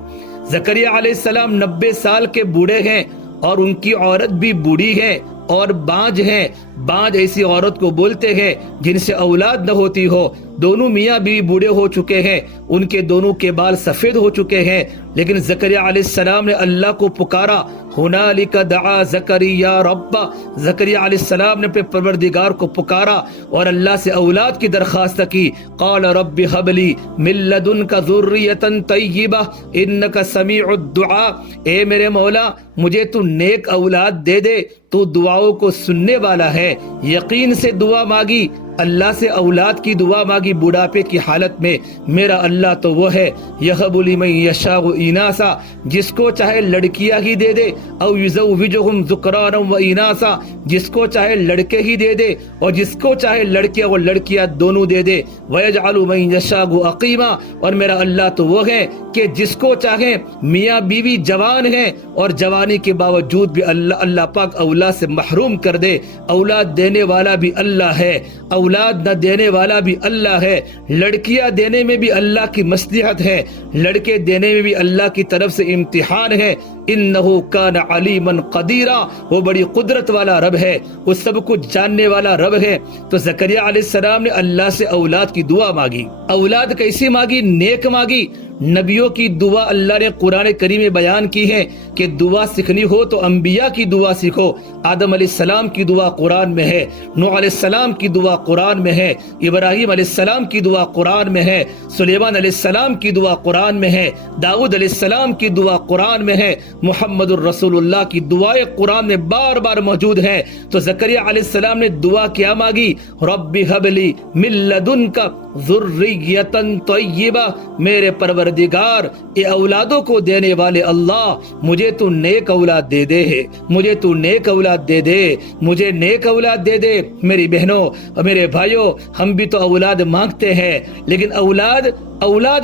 زکریا علیہ السلام 90 سال کے بوڑھے ہیں اور ان کی عورت بھی بوڑھی ہے اور بانج ہیں۔ بانج ایسی عورت کو بولتے ہیں جن سے اولاد نہ ہوتی ہو۔ دونوں میاں بیوی بوڑھے ہو چکے ہیں، ان کے دونوں کے بال سفید ہو چکے ہیں، لیکن زکریا علیہ السلام نے اللہ کو پکارا۔ ہنالک دعا زکریا رب، زکریا علیہ السلام نے اپنے پروردگار کو پکارا اور اللہ سے اولاد کی درخواست کی۔ قال رب هب لي من لدنك ذرية طیبہ انك سمیع الدعاء، اے میرے مولا مجھے تو نیک اولاد دے دے، تو دعاؤں کو سننے والا ہے۔ یقین سے دعا مانگی، اللہ سے اولاد کی دعا مانگی بڑھاپے کی حالت میں۔ میرا اللہ تو وہ ہے یہب لمن یشاء اناسا، جس کو چاہے لڑکیاں ہی دے دے، او یزوجہم ذکرانا و اناسا، جس کو چاہے لڑکے ہی دے دے اور جس کو چاہے لڑکیاں اور لڑکیاں دونوں دے دے۔ ویجعل من یشاء عقیما، اور میرا اللہ تو وہ ہے کہ جس کو چاہے میاں بیوی جوان ہیں اور جوانی کے باوجود بھی اللہ پاک اولاد سے محروم کر دے۔ اولاد دینے والا بھی اللہ ہے، اولاد نہ دینے والا بھی اللہ ہے۔ لڑکیاں دینے میں بھی اللہ کی مصلحت ہے، لڑکے دینے میں بھی اللہ کی طرف سے امتحان ہے۔ انہو کان علیما قدیرا، وہ بڑی قدرت والا رب ہے، وہ سب کچھ جاننے والا رب ہے۔ تو زکریا علیہ السلام نے اللہ سے اولاد کی دعا مانگی۔ اولاد کیسی مانگی؟ نیک مانگی۔ نبیوں کی دعا اللہ نے قرآن کریم میں بیان کی ہے کہ دعا سیکھنی ہو تو انبیاء کی دعا سیکھو۔ آدم علیہ السلام کی دعا قرآن میں ہے، نوح علیہ السلام کی دعا قرآن میں ہے، ابراہیم علیہ السلام کی دعا قرآن میں ہے، سلیمان علیہ السلام کی دعا قرآن میں ہے، داؤد علیہ السلام کی دعا قرآن میں ہے، محمد الرسول اللہ کی دعائیں قرآن میں بار بار موجود ہیں۔ تو زکریا علیہ السلام نے دعا کیا مانگی؟ رب هب لي من لدنك ذریۃ طیبہ، میرے پروردگار اے اولادوں کو دینے والے اللہ، مجھے تو نیک اولاد دے دے، مجھے تو نیک اولاد دے دے، مجھے نیک اولاد دے دے۔ میری بہنوں اور میرے بھائیوں، ہم بھی تو اولاد مانگتے ہیں، لیکن اولاد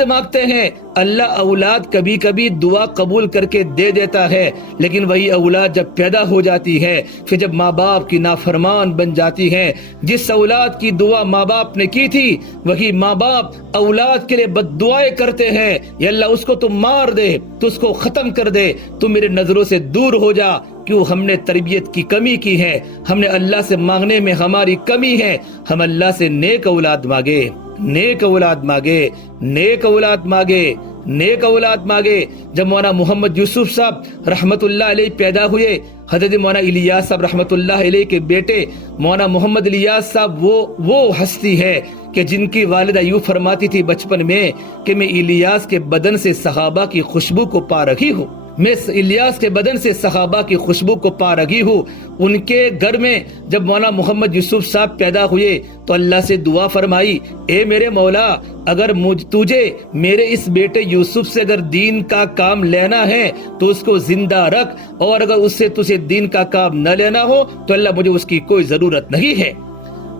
مانگتے ہیں، اللہ اولاد کبھی کبھی دعا قبول کر کے دے دیتا ہے، لیکن وہی اولاد جب پیدا ہو جاتی ہے، پھر جب ماں باپ کی نافرمان بن جاتی ہے، جس اولاد کی دعا ماں باپ نے کی تھی وہی ماں باپ اولاد کے لیے بد دعائیں کرتے ہیں، یا اللہ اس کو تو مار دے، تو اس کو ختم کر دے، تو میرے نظروں سے دور ہو جا۔ کیوں؟ ہم نے تربیت کی کمی کی ہے، ہم نے اللہ سے مانگنے میں ہماری کمی ہے۔ ہم اللہ سے نیک اولاد مانگے، نیک اولاد مانگے، نیک اولاد مانگے، نیک اولاد مانگے۔ جب مولانا محمد یوسف صاحب رحمت اللہ علیہ پیدا ہوئے، حضرت مولانا الیاس صاحب رحمت اللہ علیہ کے بیٹے مولانا محمد الیاس صاحب وہ ہستی ہے کہ جن کی والدہ یوں فرماتی تھی بچپن میں کہ میں الیاس کے بدن سے صحابہ کی خوشبو کو پا رہی ہوں، میں الیاس کے بدن سے صحابہ کی خوشبو کو پا رہی ہوں۔ ان کے گھر میں جب مولانا محمد یوسف صاحب پیدا ہوئے تو اللہ سے دعا فرمائی، اے میرے مولا اگر تجھے میرے اس بیٹے یوسف سے اگر دین کا کام لینا ہے تو اس کو زندہ رکھ، اور اگر اس سے تجھے دین کا کام نہ لینا ہو تو اللہ مجھے اس کی کوئی ضرورت نہیں ہے۔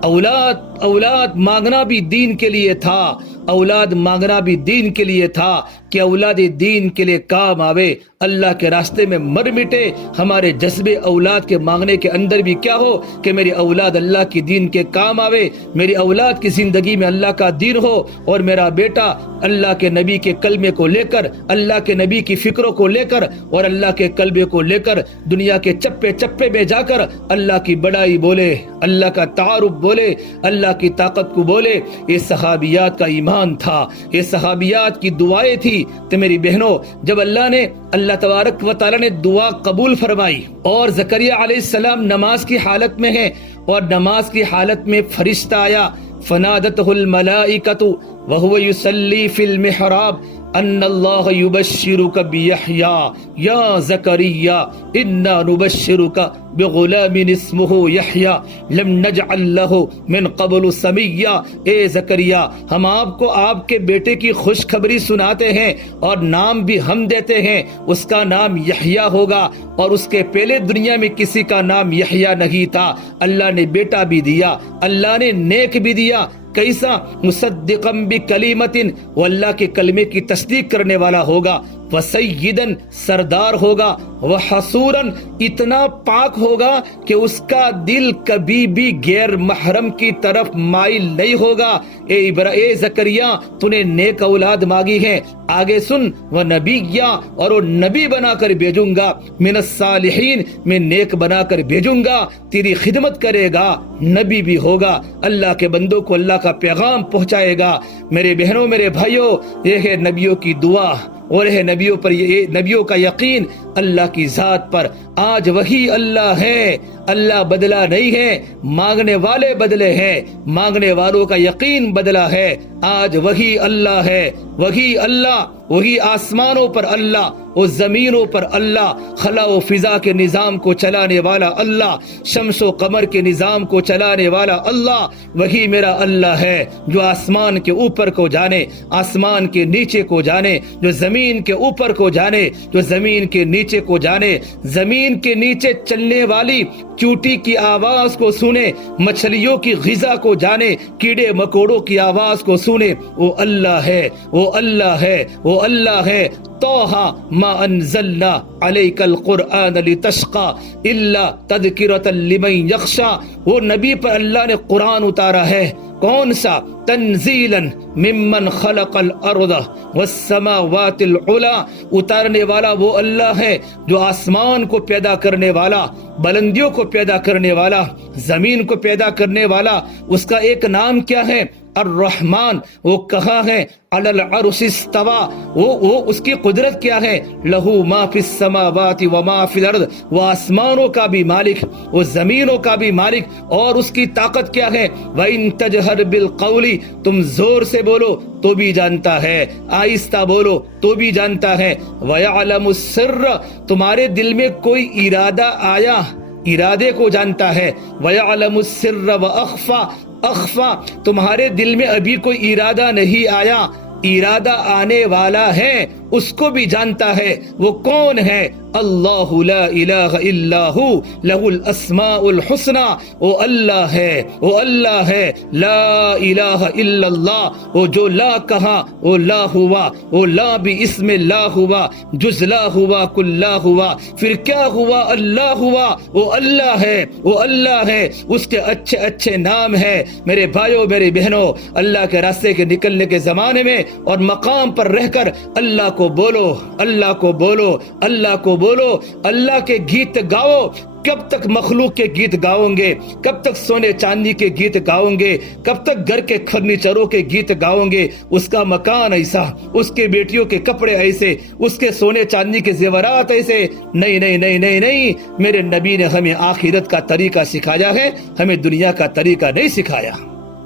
اولاد مانگنا بھی دین کے لیے تھا، اولاد مانگنا بھی دین کے لیے تھا کہ اولاد دین کے لیے کام آوے، اللہ کے راستے میں مر مٹے۔ ہمارے جذبے اولاد کے مانگنے کے اندر بھی کیا ہو کہ میری اولاد اللہ کی دین کے کام آوے، میری اولاد کی زندگی میں اللہ کا دین ہو، اور میرا بیٹا اللہ کے نبی کے کلمے کو لے کر، اللہ کے نبی کی فکروں کو لے کر اور اللہ کے کلمے کو لے کر دنیا کے چپے چپے میں جا کر اللہ کی بڑائی بولے، اللہ کا تعارف بولے، اللہ کی طاقت کو بولے۔ یہ صحابیات کا ایمان تھا، یہ صحابیات کی دعائیں تھی۔ تو میری بہنوں، جب اللہ تبارک و تعالی نے دعا قبول فرمائی اور زکریا علیہ السلام نماز کی حالت میں ہیں اور نماز کی حالت میں فرشتہ آیا، فنادتہ الملائکۃ وہو یصلی فی المحراب ان اللہ یبشرک بیحییٰ یا زکریا انا نبشرک بغلام اسمہ یحییٰ لم نجعل لہ من قبل سمیہ۔ اے زکریا، ہم آپ کو آپ کے بیٹے کی خوشخبری سناتے ہیں اور نام بھی ہم دیتے ہیں، اس کا نام یحییٰ ہوگا، اور اس کے پہلے دنیا میں کسی کا نام یحییٰ نہیں تھا۔ اللہ نے بیٹا بھی دیا، اللہ نے نیک بھی دیا۔ کیسا؟ مصدقا بکلمۃ، وہ اللہ کے کلمے کی تصدیق کرنے والا ہوگا، وسیدن، سردار ہوگا، وحصورا، اتنا پاک ہوگا کہ اس کا دل کبھی بھی غیر محرم کی طرف مائل نہیں ہوگا۔ اے زکریا، تو نے نیک اولاد مانگی ہے، آگے سن، ونبیا، اور وہ نبی بنا کر بھیجوں گا، من الصالحین، میں نیک بنا کر بھیجوں گا، تیری خدمت کرے گا، نبی بھی ہوگا، اللہ کے بندوں کو اللہ کا پیغام پہنچائے گا۔ میرے بہنوں، میرے بھائیوں، یہ ہے نبیوں کی دعا اور ہے نبیوں پر، یہ نبیوں کا یقین اللہ کی ذات پر۔ آج وہی اللہ ہے، اللہ بدلا نہیں ہے، مانگنے والے بدلے ہیں، مانگنے والوں کا یقین بدلا ہے۔ آج وہی اللہ ہے، وہی اللہ، وہی آسمانوں پر اللہ، وہ زمینوں پر اللہ، خلا و فضا کے نظام کو چلانے والا اللہ، شمس و قمر کے نظام کو چلانے والا اللہ، وہی میرا اللہ ہے جو آسمان کے اوپر کو جانے، آسمان کے نیچے کو جانے، جو زمین کے اوپر کو جانے، جو زمین کے نیچے کو جانے، زمین کے نیچے چلنے والی چوٹی کی آواز کو سنے، مچھلیوں کی غذا کو جانے، کیڑے مکوڑوں کی آواز کو سنے، وہ اللہ ہے، وہ اللہ ہے، وہ اللہ ہے۔ طٰہٰ ما انزلنا علیک القرآن لتشقی الا تذکرۃ لمن یخشی، وہ نبی پر اللہ نے قرآن اتارا ہے، کون سا؟ تنزیلا ممن خلق الارض والسماوات العلی، اتارنے والا وہ اللہ ہے جو آسمان کو پیدا کرنے والا، بلندیوں کو پیدا کرنے والا، زمین کو پیدا کرنے والا۔ اس کا ایک نام کیا ہے؟ الرحمن۔ وہ کہاں ہے؟ علی العرش استوى، وہ اس کی قدرت کیا ہے؟ لہو ما فی السماوات وما فی الارض، وہ آسمانوں کا بھی مالک، وہ زمینوں کا بھی مالک، اور اس کی طاقت کیا ہے؟ وَإِن تَجْهَرْ بِالْقَوْلِ، تم زور سے بولو تو بھی جانتا ہے، آہستہ بولو تو بھی جانتا ہے، وَيَعْلَمُ السِّرَّ، تمہارے دل میں کوئی ارادہ آیا، ارادے کو جانتا ہے، وَيَعْلَمُ السِّرَّ وَأَخْفَى، اخفا، تمہارے دل میں ابھی کوئی ارادہ نہیں آیا، ارادہ آنے والا ہے، اس کو بھی جانتا ہے۔ وہ کون ہے؟ اللہ لا الہ الا ہو لہ الاسماء الحسنى، وہ اللہ ہے، وہ اللہ ہے، لا الہ الا اللہ، وہ جو لا کہا وہ لا ہوا، وہ لا بھی اسم لا ہوا، جز لا ہوا، کل لا ہوا، پھر کیا ہوا؟ اللہ ہوا، وہ اللہ ہے، وہ اللہ ہے، اس کے اچھے اچھے نام ہے۔ میرے بھائیوں، میرے بہنوں، اللہ کے راستے کے نکلنے کے زمانے میں اور مقام پر رہ کر اللہ کو بولو، اللہ کو بولو، اللہ کو بولو، اللہ کے گیت گاؤ۔ کب تک مخلوق کے گیت گاؤں گے؟ کب تک سونے چاندی کے گیت گاؤں گے؟ کب تک گھر کے فرنیچروں کے گیت گاؤں گے؟ اس کا مکان ایسا، اس کے بیٹیوں کے کپڑے ایسے، اس کے سونے چاندی کے زیورات ایسے؟ نہیں نہیں نہیں نہیں نہیں، میرے نبی نے ہمیں آخرت کا طریقہ سکھایا ہے، ہمیں دنیا کا طریقہ نہیں سکھایا۔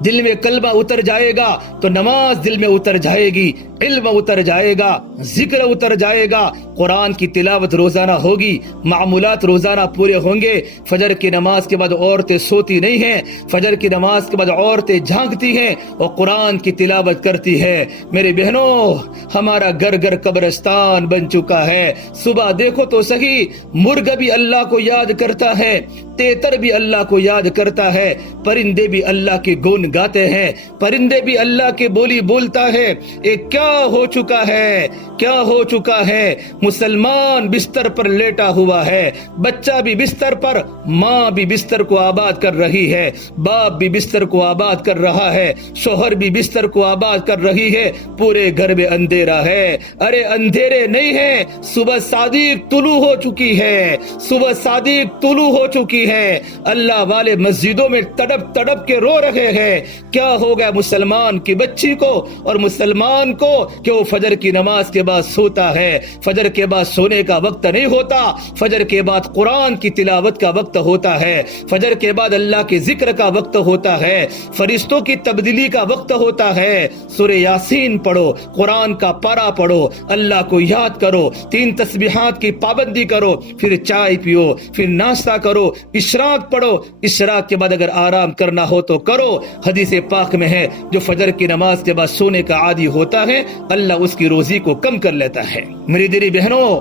دل میں کلمہ اتر جائے گا تو نماز دل میں اتر جائے گی، علم اتر جائے گا، ذکر اتر جائے گا، قرآن کی تلاوت روزانہ ہوگی، معمولات روزانہ پورے ہوں گے۔ فجر کی نماز کے بعد عورتیں سوتی نہیں ہیں، فجر کی نماز کے بعد عورتیں جھانکتی ہیں اور قرآن کی تلاوت کرتی ہے۔ میرے بہنوں، ہمارا گھر گھر قبرستان بن چکا ہے۔ صبح دیکھو تو صحیح، مرغ بھی اللہ کو یاد کرتا ہے، تیتر بھی اللہ کو یاد کرتا ہے، پرندے بھی اللہ کے گون گاتے ہیں، پرندے بھی اللہ کے بولی بولتا ہے۔ ایک کیا ہو چکا ہے، کیا ہو چکا ہے؟ مسلمان بستر پر لیٹا ہوا ہے، بچہ بھی بستر پر، ماں بھی بستر کو آباد کر رہی ہے، باپ بھی بستر کو آباد کر رہا ہے، شوہر بھی بستر کو آباد کر رہی ہے، پورے گھر میں اندھیرا ہے۔ ارے اندھیرے نہیں ہے، صبح صادق طلوع ہو چکی ہے، صبح صادق طلوع ہو چکی ہے۔ اللہ والے مسجدوں میں تڑپ تڑپ کے رو رہے ہیں، کیا ہوگا مسلمان کی بچی کو اور مسلمان کو کہ وہ فجر کی نماز کے بعد سوتا ہے، فجر کے بعد سونے کا وقت نہیں ہوتا، فجر کے بعد قرآن کی تلاوت کا وقت ہوتا ہے، فجر کے بعد اللہ کے ذکر کا وقت ہوتا ہے، فرشتوں کی تبدیلی کا وقت ہوتا ہے۔ سورہ یاسین پڑھو، قرآن کا پارہ پڑھو، اللہ کو یاد کرو، 3 تسبیحات کی پابندی کرو، پھر چائے پیو، پھر ناشتہ کرو، اشراق پڑھو، اشراق کے بعد اگر آرام کرنا ہو تو کرو۔ حدیث پاک میں ہے جو فجر کی نماز کے بعد سونے کا عادی ہوتا ہے اللہ اس کی روزی کو کم کر لیتا ہے۔ میری دیری بہنوں،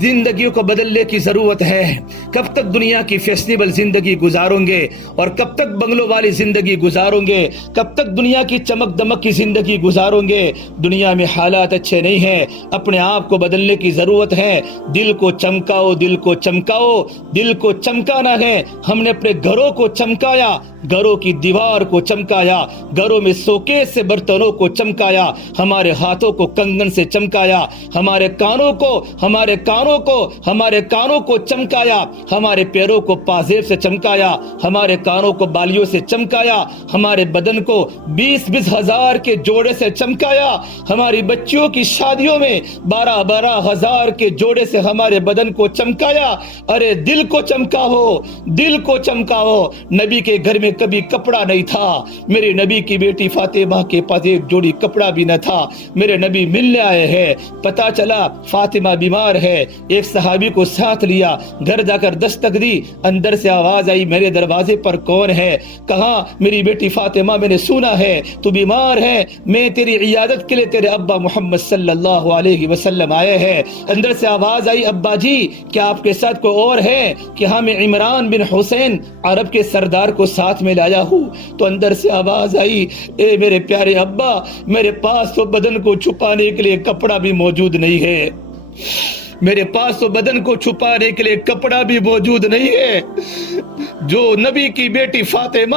زندگیوں کو بدلنے کی ضرورت ہے۔ کب تک دنیا کی فیشنیبل زندگی گزاروں گے اور کب تک بنگلوں والی زندگی گزاروں گے؟ کب تک دنیا کی چمک دمک کی زندگی گزاروں گے؟ دنیا میں حالات اچھے نہیں ہیں، اپنے آپ کو بدلنے کی ضرورت ہے۔ دل کو چمکاؤ، دل کو چمکاؤ، دل کو چمکانا ہے۔ ہم نے اپنے گھروں کو چمکایا، گھروں کی دیوار کو چمکایا، گھروں میں سوکیس سے برتنوں کو چمکایا، ہمارے ہاتھوں کو کنگن سے چمکایا، ہمارے کانوں کو چمکایا، ہمارے پیروں کو پازیب سے چمکایا، ہمارے کانوں کو بالیوں سے چمکایا، ہمارے بدن کو 20 ہزار کے جوڑے سے چمکایا، ہماری بچیوں کی شادیوں میں 12 ہزار کے جوڑے سے ہمارے بدن کو چمکایا۔ ارے دل کو چمکاؤ، دل کو چمکاؤ۔ نبی کے گھر میں کبھی کپڑا نہیں تھا، میرے نبی کی بیٹی فاطمہ کے پاس ایک جوڑی کپڑا بھی نہ تھا۔ میرے نبی ملنے آئے ہیں، پتا چلا فاطمہ بیمار ہے، ایک صحابی کو ساتھ لیا، گھر جا کر دستک دی، اندر سے آواز آئی میرے دروازے پر کون ہے؟ کہا میری بیٹی فاطمہ، میں نے سنا ہے تو بیمار ہے، میں تیری عیادت کے لیے تیرے ابا محمد صلی اللہ علیہ وسلم آئے ہیں۔ اندر سے آواز آئی ابا جی کیا آپ کے ساتھ کوئی اور ہے؟ کہ ہاں میں عمران بن حسین عرب کے سردار کو ساتھ میں لایا ہوں۔ تو اندر سے آواز آئی اے میرے پیارے ابا، میرے پاس تو بدن کو چھپانے کے لیے کپڑا بھی موجود نہیں ہے، میرے پاس تو بدن کو چھپانے کے لیے کپڑا بھی موجود نہیں ہے۔ جو نبی کی بیٹی فاطمہ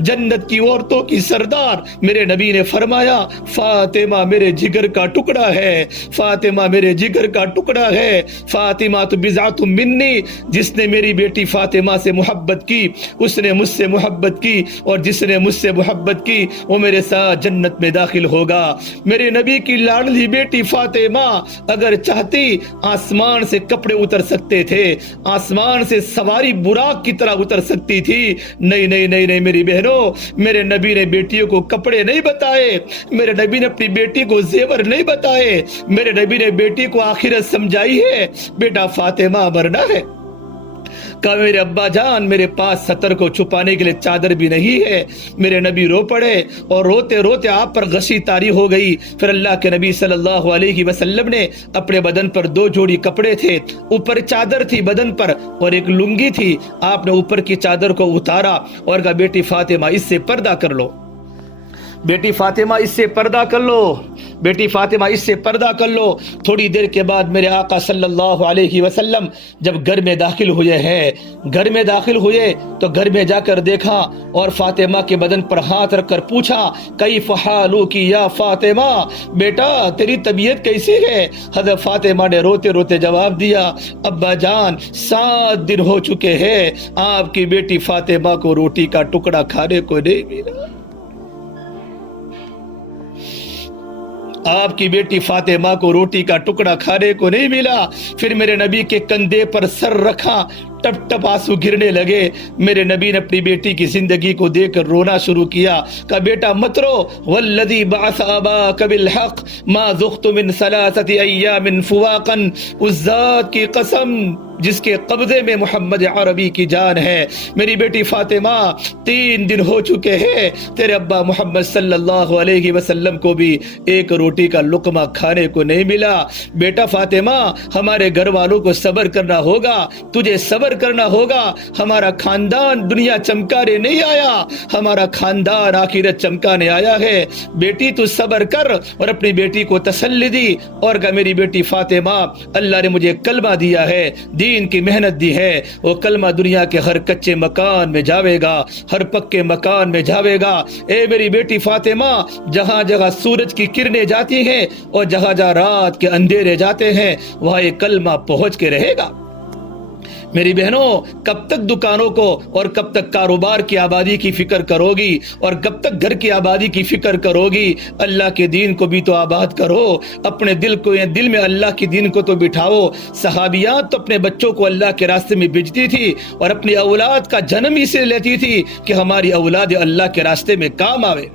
جنت کی عورتوں کی سردار، میرے نبی نے فرمایا فاطمہ میرے جگر کا ٹکڑا ہے، فاطمہ میرے جگر کا ٹکڑا ہے، فاطمہ تو بضعۃ منی، جس نے میری بیٹی فاطمہ سے محبت کی اس نے مجھ سے محبت کی، اور جس نے مجھ سے محبت کی وہ میرے ساتھ جنت میں داخل ہوگا۔ میرے نبی کی لاڈلی بیٹی فاطمہ اگر چاہتی آسمان سے کپڑے اتر سکتے تھے، آسمان سے سواری براق کی طرح اتر سکتی تھی۔ نہیں نہیں نہیں نہیں میری بہنوں، میرے نبی نے بیٹیوں کو کپڑے نہیں بتائے، میرے نبی نے اپنی بیٹی کو زیور نہیں بتائے، میرے نبی نے بیٹی کو آخرت سمجھائی ہے، بیٹا فاطمہ مرنا ہے۔ کہا میرے ابا جان میرے پاس ستر کو چھپانے کے لیے چادر بھی نہیں ہے۔ میرے نبی رو پڑے اور روتے روتے آپ پر غشی طاری ہو گئی۔ پھر اللہ کے نبی صلی اللہ علیہ وسلم نے اپنے بدن پر 2 جوڑی کپڑے تھے، اوپر چادر تھی بدن پر اور ایک لنگی تھی، آپ نے اوپر کی چادر کو اتارا اور کہا بیٹی فاطمہ اس سے پردہ کر لو، بیٹی فاطمہ اس سے پردہ کر لو، بیٹی فاطمہ اس سے پردہ کر لو۔ تھوڑی دیر کے بعد میرے آقا صلی اللہ علیہ وسلم جب گھر میں داخل ہوئے ہیں، گھر میں داخل ہوئے تو گھر میں جا کر دیکھا اور فاطمہ کے بدن پر ہاتھ رکھ کر پوچھا کیف حالک یا فاطمہ، بیٹا تیری طبیعت کیسی ہے؟ حضرت فاطمہ نے روتے روتے جواب دیا ابا جان 7 دن ہو چکے ہیں آپ کی بیٹی فاطمہ کو روٹی کا ٹکڑا کھانے کو نہیں ملا، آپ کی بیٹی فاطمہ کو روٹی کا ٹکڑا کھانے کو نہیں ملا۔ پھر میرے نبی کے کندھے پر سر رکھا، ٹپ ٹپ آنسو گرنے لگے۔ میرے نبی نے اپنی بیٹی کی زندگی کو دیکھ کر رونا شروع کیا، کہا بیٹا مت رو، والذی بعث اباک بالحق ما ذقت من 3 ایام فواقا، اس ذات کی قسم جس کے قبضے میں محمد عربی کی جان ہے، میری بیٹی فاطمہ 3 دن ہو چکے ہیں تیرے ابا محمد صلی اللہ علیہ وسلم کو بھی ایک روٹی کا لقمہ کھانے کو نہیں ملا۔ بیٹا فاطمہ ہمارے گھر والوں کو صبر کرنا ہوگا، تجھے صبر کرنا ہوگا، ہمارا خاندان دنیا چمکانے نہیں آیا، ہمارا خاندان آخرت چمکانے آیا ہے، بیٹی تو صبر کر۔ اور اپنی بیٹی کو تسلی دی اور کہا میری بیٹی فاطمہ اللہ نے مجھے کلمہ دیا ہے، دین کی محنت دی ہے، وہ کلمہ دنیا کے ہر کچے مکان میں جاوے گا، ہر پکے مکان میں جاوے گا۔ اے میری بیٹی فاطمہ جہاں جہاں سورج کی کرنیں جاتی ہیں اور جہاں جہاں رات کے اندھیرے جاتے ہیں وہاں یہ کلمہ پہنچ کے رہے گا۔ میری بہنوں کب تک دکانوں کو اور کب تک کاروبار کی آبادی کی فکر کرو گی اور کب تک گھر کی آبادی کی فکر کرو گی؟ اللہ کے دین کو بھی تو آباد کرو، اپنے دل میں اللہ کے دین کو تو بٹھاؤ۔ صحابیات تو اپنے بچوں کو اللہ کے راستے میں بھیجتی تھی اور اپنی اولاد کا جنم اسے لیتی تھی کہ ہماری اولاد اللہ کے راستے میں کام آوے۔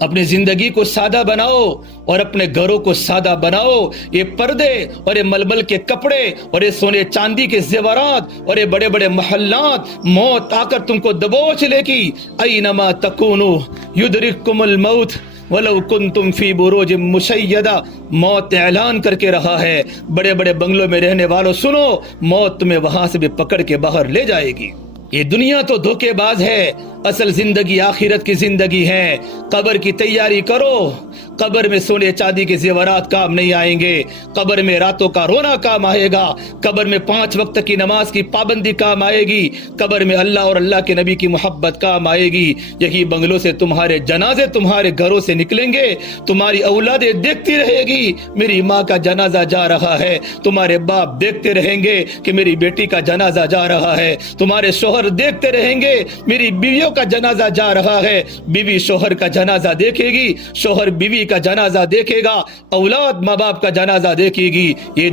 اپنی زندگی کو سادہ بناؤ اور اپنے گھروں کو سادہ بناؤ۔ یہ پردے اور یہ ململ کے کپڑے اور یہ سونے چاندی کے زیورات اور یہ بڑے بڑے محلات، موت آ کر تم کو دبوچ لے گی۔ اینما تکونوا یدرککم الموت ولو کنتم فی بروج مشیدہ، موت اعلان کر کے رہا ہے، بڑے بڑے بنگلوں میں رہنے والوں سنو، موت تمہیں وہاں سے بھی پکڑ کے باہر لے جائے گی۔ یہ دنیا تو دھوکے باز ہے، اصل زندگی آخرت کی زندگی ہے۔ قبر کی تیاری کرو، قبر میں سونے چاندی کے زیورات کام نہیں آئیں گے، قبر میں راتوں کا رونا کام آئے گا، قبر میں 5 وقت کی نماز کی پابندی کام آئے گی، قبر میں اللہ اور اللہ کے نبی کی محبت کام آئے گی۔ یہی بنگلوں سے تمہارے جنازے تمہارے گھروں سے نکلیں گے، تمہاری اولادیں دیکھتی رہے گی میری ماں کا جنازہ جا رہا ہے، تمہارے باپ دیکھتے رہیں گے کہ میری بیٹی کا جنازہ جا رہا ہے، تمہارے شوہر دیکھتے رہیں گے میری بیویوں کا جنازہ جا رہا ہے، بیوی شوہر کا جنازہ دیکھے گی، شوہر بیوی کا جنازہ دیکھے گا، اولاد ماں باپ کا جنازہ دیکھے گی۔ یہ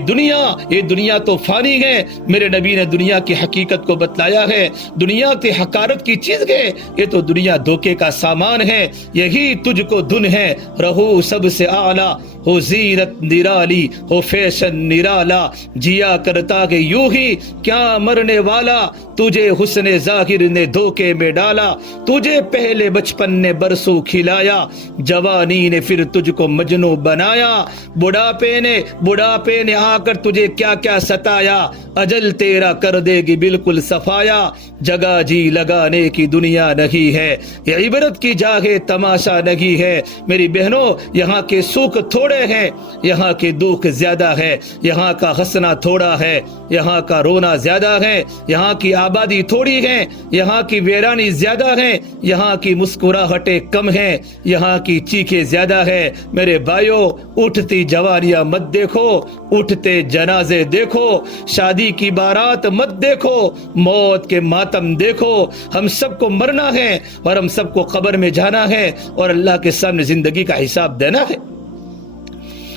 دنیا تو فانی ہے، میرے نبی نے دنیا کی حقیقت کو بتلایا ہے، دنیا کی حقارت کی چیز ہے، یہ تو دنیا دھوکے کا سامان ہے، یہی تجھ کو دن ہے، رہو سب سے اعلیٰ، ہو زینت نرالی، ہو فیشن نرالا، جیا کرتا کہ یوں ہی کیا مرنے والا، تجھے حسن ظاہر نے دھوکے میں ڈالا، تجھے پہلے بچپن نے برسوں کھلایا، جوانی نے پھر تجھ کو مجنوں بنایا، بڑھاپے نے آ کر تجھے کیا کیا ستایا، اجل تیرا کر دے گی بالکل صفایا، جگہ جی لگانے کی دنیا نہیں ہے، یہ عبرت کی جاگے تماشا نہیں ہے۔ میری بہنوں یہاں کے سکھ تھوڑے ہیں، یہاں کے دکھ زیادہ ہے، یہاں کا ہنسنا تھوڑا ہے، یہاں کا رونا زیادہ ہے، یہاں کی آبادی تھوڑی ہے، یہاں کی ویرانی زیادہ ہے، یہاں کی مسکراہٹیں کم ہیں، یہاں کی چیخیں زیادہ ہے۔ میرے بھائیوں اٹھتی جوانیاں مت دیکھو، اٹھتے جنازے دیکھو، شادی کی بارات مت دیکھو، موت کے ماتم دیکھو۔ ہم سب کو مرنا ہے اور ہم سب کو قبر میں جانا ہے اور اللہ کے سامنے زندگی کا حساب دینا ہے۔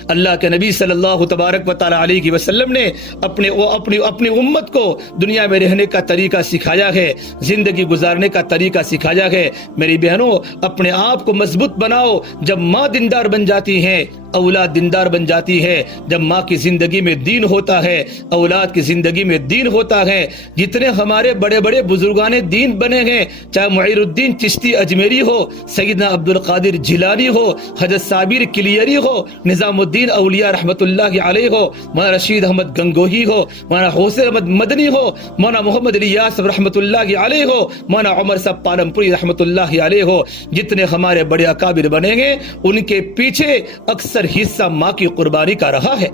اللہ کے نبی صلی اللہ تبارک و تعالی علیہ وسلم نے اپنی امت کو دنیا میں رہنے کا طریقہ سکھایا ہے، زندگی گزارنے کا طریقہ سکھایا ہے۔ میری بہنوں اپنے آپ کو مضبوط بناؤ، جب ماں دیندار بن جاتی ہیں اولاد دیندار بن جاتی ہے، جب ماں کی زندگی میں دین ہوتا ہے اولاد کی زندگی میں دین ہوتا ہے۔ جتنے ہمارے بڑے بڑے بزرگان دین بنے ہیں، چاہے معیر الدین چشتی اجمیری ہو، سیدنا عبد القادر جیلانی ہو، حضرت صابر کلیری ہو، نظام الدین اولیاء رحمت اللہ علیہ ہو، مولانا رشید احمد گنگوہی ہو، مولانا حسین احمد مدنی ہو، مولانا محمد الیاس رحمت اللہ علیہ ہو، مولانا عمر صاحب پالمپوری رحمت اللہ علیہ ہو، جتنے ہمارے بڑے اکابر بنے گے ان کے پیچھے اکثر حصہ ماں کی قربانی کا رہا ہے۔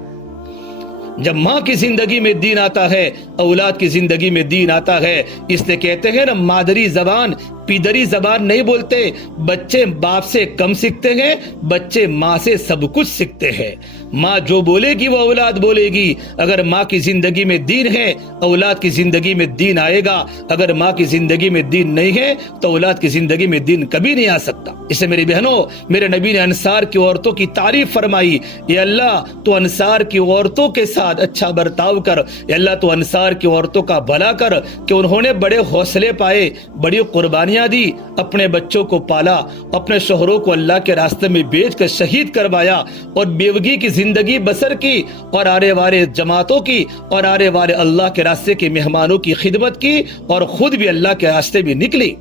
جب ماں کی زندگی میں دین آتا ہے اولاد کی زندگی میں دین آتا ہے۔ اس لیے کہتے ہیں نا مادری زبان پیدری زبان نہیں بولتے، بچے باپ سے کم سیکھتے ہیں، بچے ماں سے سب کچھ سیکھتے ہیں۔ ماں جو بولے گی وہ اولاد بولے گی۔ اگر ماں کی زندگی میں دین ہے اولاد کی زندگی میں دین آئے گا، اگر ماں کی زندگی میں دین نہیں ہے تو اولاد کی زندگی میں دین کبھی نہیں آ سکتا۔ اس سے میری بہنوں میرے نبی نے انصار کی عورتوں کی تعریف فرمائی، اے اللہ تو انصار کی عورتوں کے ساتھ اچھا برتاؤ کر، اے اللہ تو انصار کی عورتوں کا بھلا کر کہ انہوں نے بڑے حوصلے پائے، بڑی قربانیاں دی، اپنے بچوں کو پالا، اپنے شوہروں کو اللہ کے راستے میں بیچ کر شہید کروایا اور بیوگی کی زندگی بسر کی اور آنے والے جماعتوں کی اور آنے والے اللہ کے راستے کے مہمانوں کی خدمت کی اور خود بھی اللہ کے راستے میں نکلی۔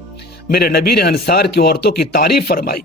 میرے نبی نے انصار کی عورتوں کی تعریف فرمائی،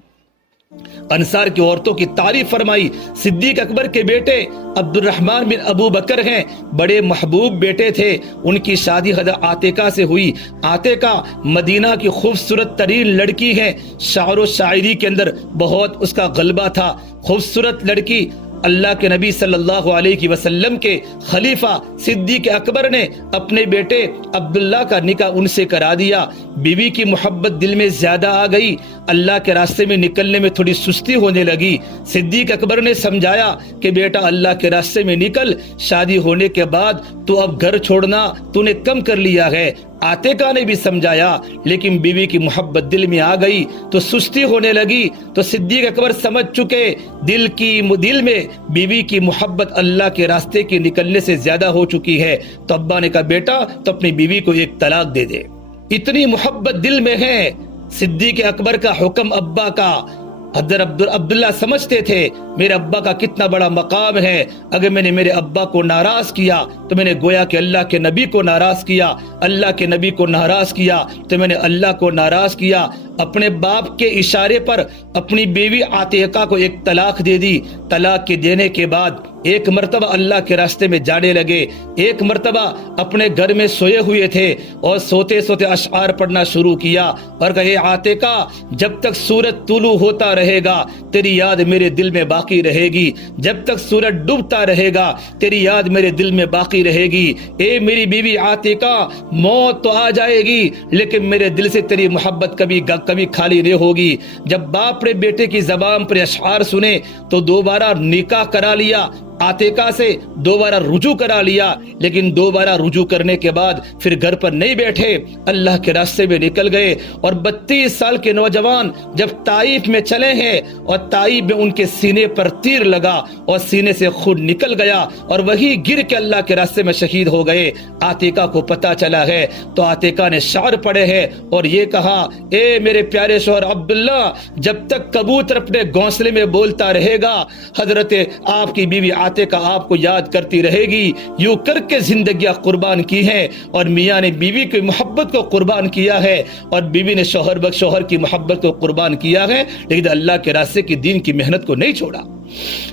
انصار کی عورتوں کی تعریف فرمائی۔ صدیق اکبر کے بیٹے عبد الرحمن بن ابو بکر ہیں، بڑے محبوب بیٹے تھے، ان کی شادی حضرت عاتقہ سے ہوئی۔ عاتقہ مدینہ کی خوبصورت ترین لڑکی ہے، شعر و شاعری کے اندر بہت اس کا غلبہ تھا، خوبصورت لڑکی۔ اللہ کے نبی صلی اللہ علیہ وسلم کے خلیفہ صدیق اکبر نے اپنے بیٹے عبداللہ کا نکاح ان سے کرا دیا۔ بیوی کی محبت دل میں زیادہ آ گئی، اللہ کے راستے میں نکلنے میں تھوڑی سستی ہونے لگی۔ صدیق اکبر نے سمجھایا کہ بیٹا اللہ کے راستے میں نکل، شادی ہونے کے بعد تو اب گھر چھوڑنا تو نے کم کر لیا ہے۔ عاتقہ نے بھی سمجھایا، لیکن بیوی کی محبت دل میں آ گئی تو سستی ہونے لگی۔ تو صدیق اکبر سمجھ چکے دل میں بیوی کی محبت اللہ کے راستے کے نکلنے سے زیادہ ہو چکی ہے۔ تو ابا نے کہا بیٹا تو اپنی بیوی کو ایک طلاق دے دے۔ اتنی محبت دل میں ہے۔ صدیق اکبر کا حکم ابا کا، حضرت عبداللہ سمجھتے تھے میرے ابا کا کتنا بڑا مقام ہے، اگر میں نے میرے ابا کو ناراض کیا تو میں نے گویا کہ اللہ کے نبی کو ناراض کیا، اللہ کے نبی کو ناراض کیا تو میں نے اللہ کو ناراض کیا۔ اپنے باپ کے اشارے پر اپنی بیوی عاتقہ کو ایک طلاق دے دی۔ طلاق کے دینے کے بعد ایک مرتبہ اللہ کے راستے میں جانے لگے۔ ایک مرتبہ اپنے گھر میں سوئے ہوئے تھے اور سوتے سوتے اشعار پڑھنا شروع کیا اور کہے عاتقہ جب تک سورج طلوع ہوتا رہے گا تیری یاد میرے دل میں باقی رہے گی، جب تک سورج ڈوبتا رہے گا تیری یاد میرے دل میں باقی رہے گی۔ اے میری بیوی عاتقہ موت تو آ جائے گی لیکن میرے دل سے تیری محبت کبھی خالی نہیں ہوگی۔ جب باپ نے بیٹے کی زبان پر اشعار سنے تو دوبارہ نکاح کرا لیا، عاتقہ سے دوبارہ رجوع کرا لیا، لیکن دوبارہ رجوع کرنے کے بعد پھر گھر پر نہیں بیٹھے، اللہ کے راستے میں نکل گئے۔ اور 32 سال کے نوجوان جب طائف میں چلے ہیں اور طائف میں ان کے سینے پر تیر لگا اور سینے سے خون نکل گیا اور وہی گر کے اللہ کے راستے میں شہید ہو گئے۔ عاتقہ کو پتہ چلا ہے تو عاتقہ نے شعر پڑھے ہیں اور یہ کہا اے میرے پیارے شوہر عبداللہ جب تک کبوتر اپنے گھونسلے میں بولتا رہے گا حضرت آپ کی بیوی عاتقہ آپ کو یاد کرتی رہے گی۔ یوں کر کے زندگیاں قربان کی ہیں اور میاں نے بیوی کی محبت کو قربان کیا ہے اور بیوی نے شوہر کی محبت کو قربان کیا ہے، لیکن اللہ کے راستے کی دین کی محنت کو نہیں چھوڑا۔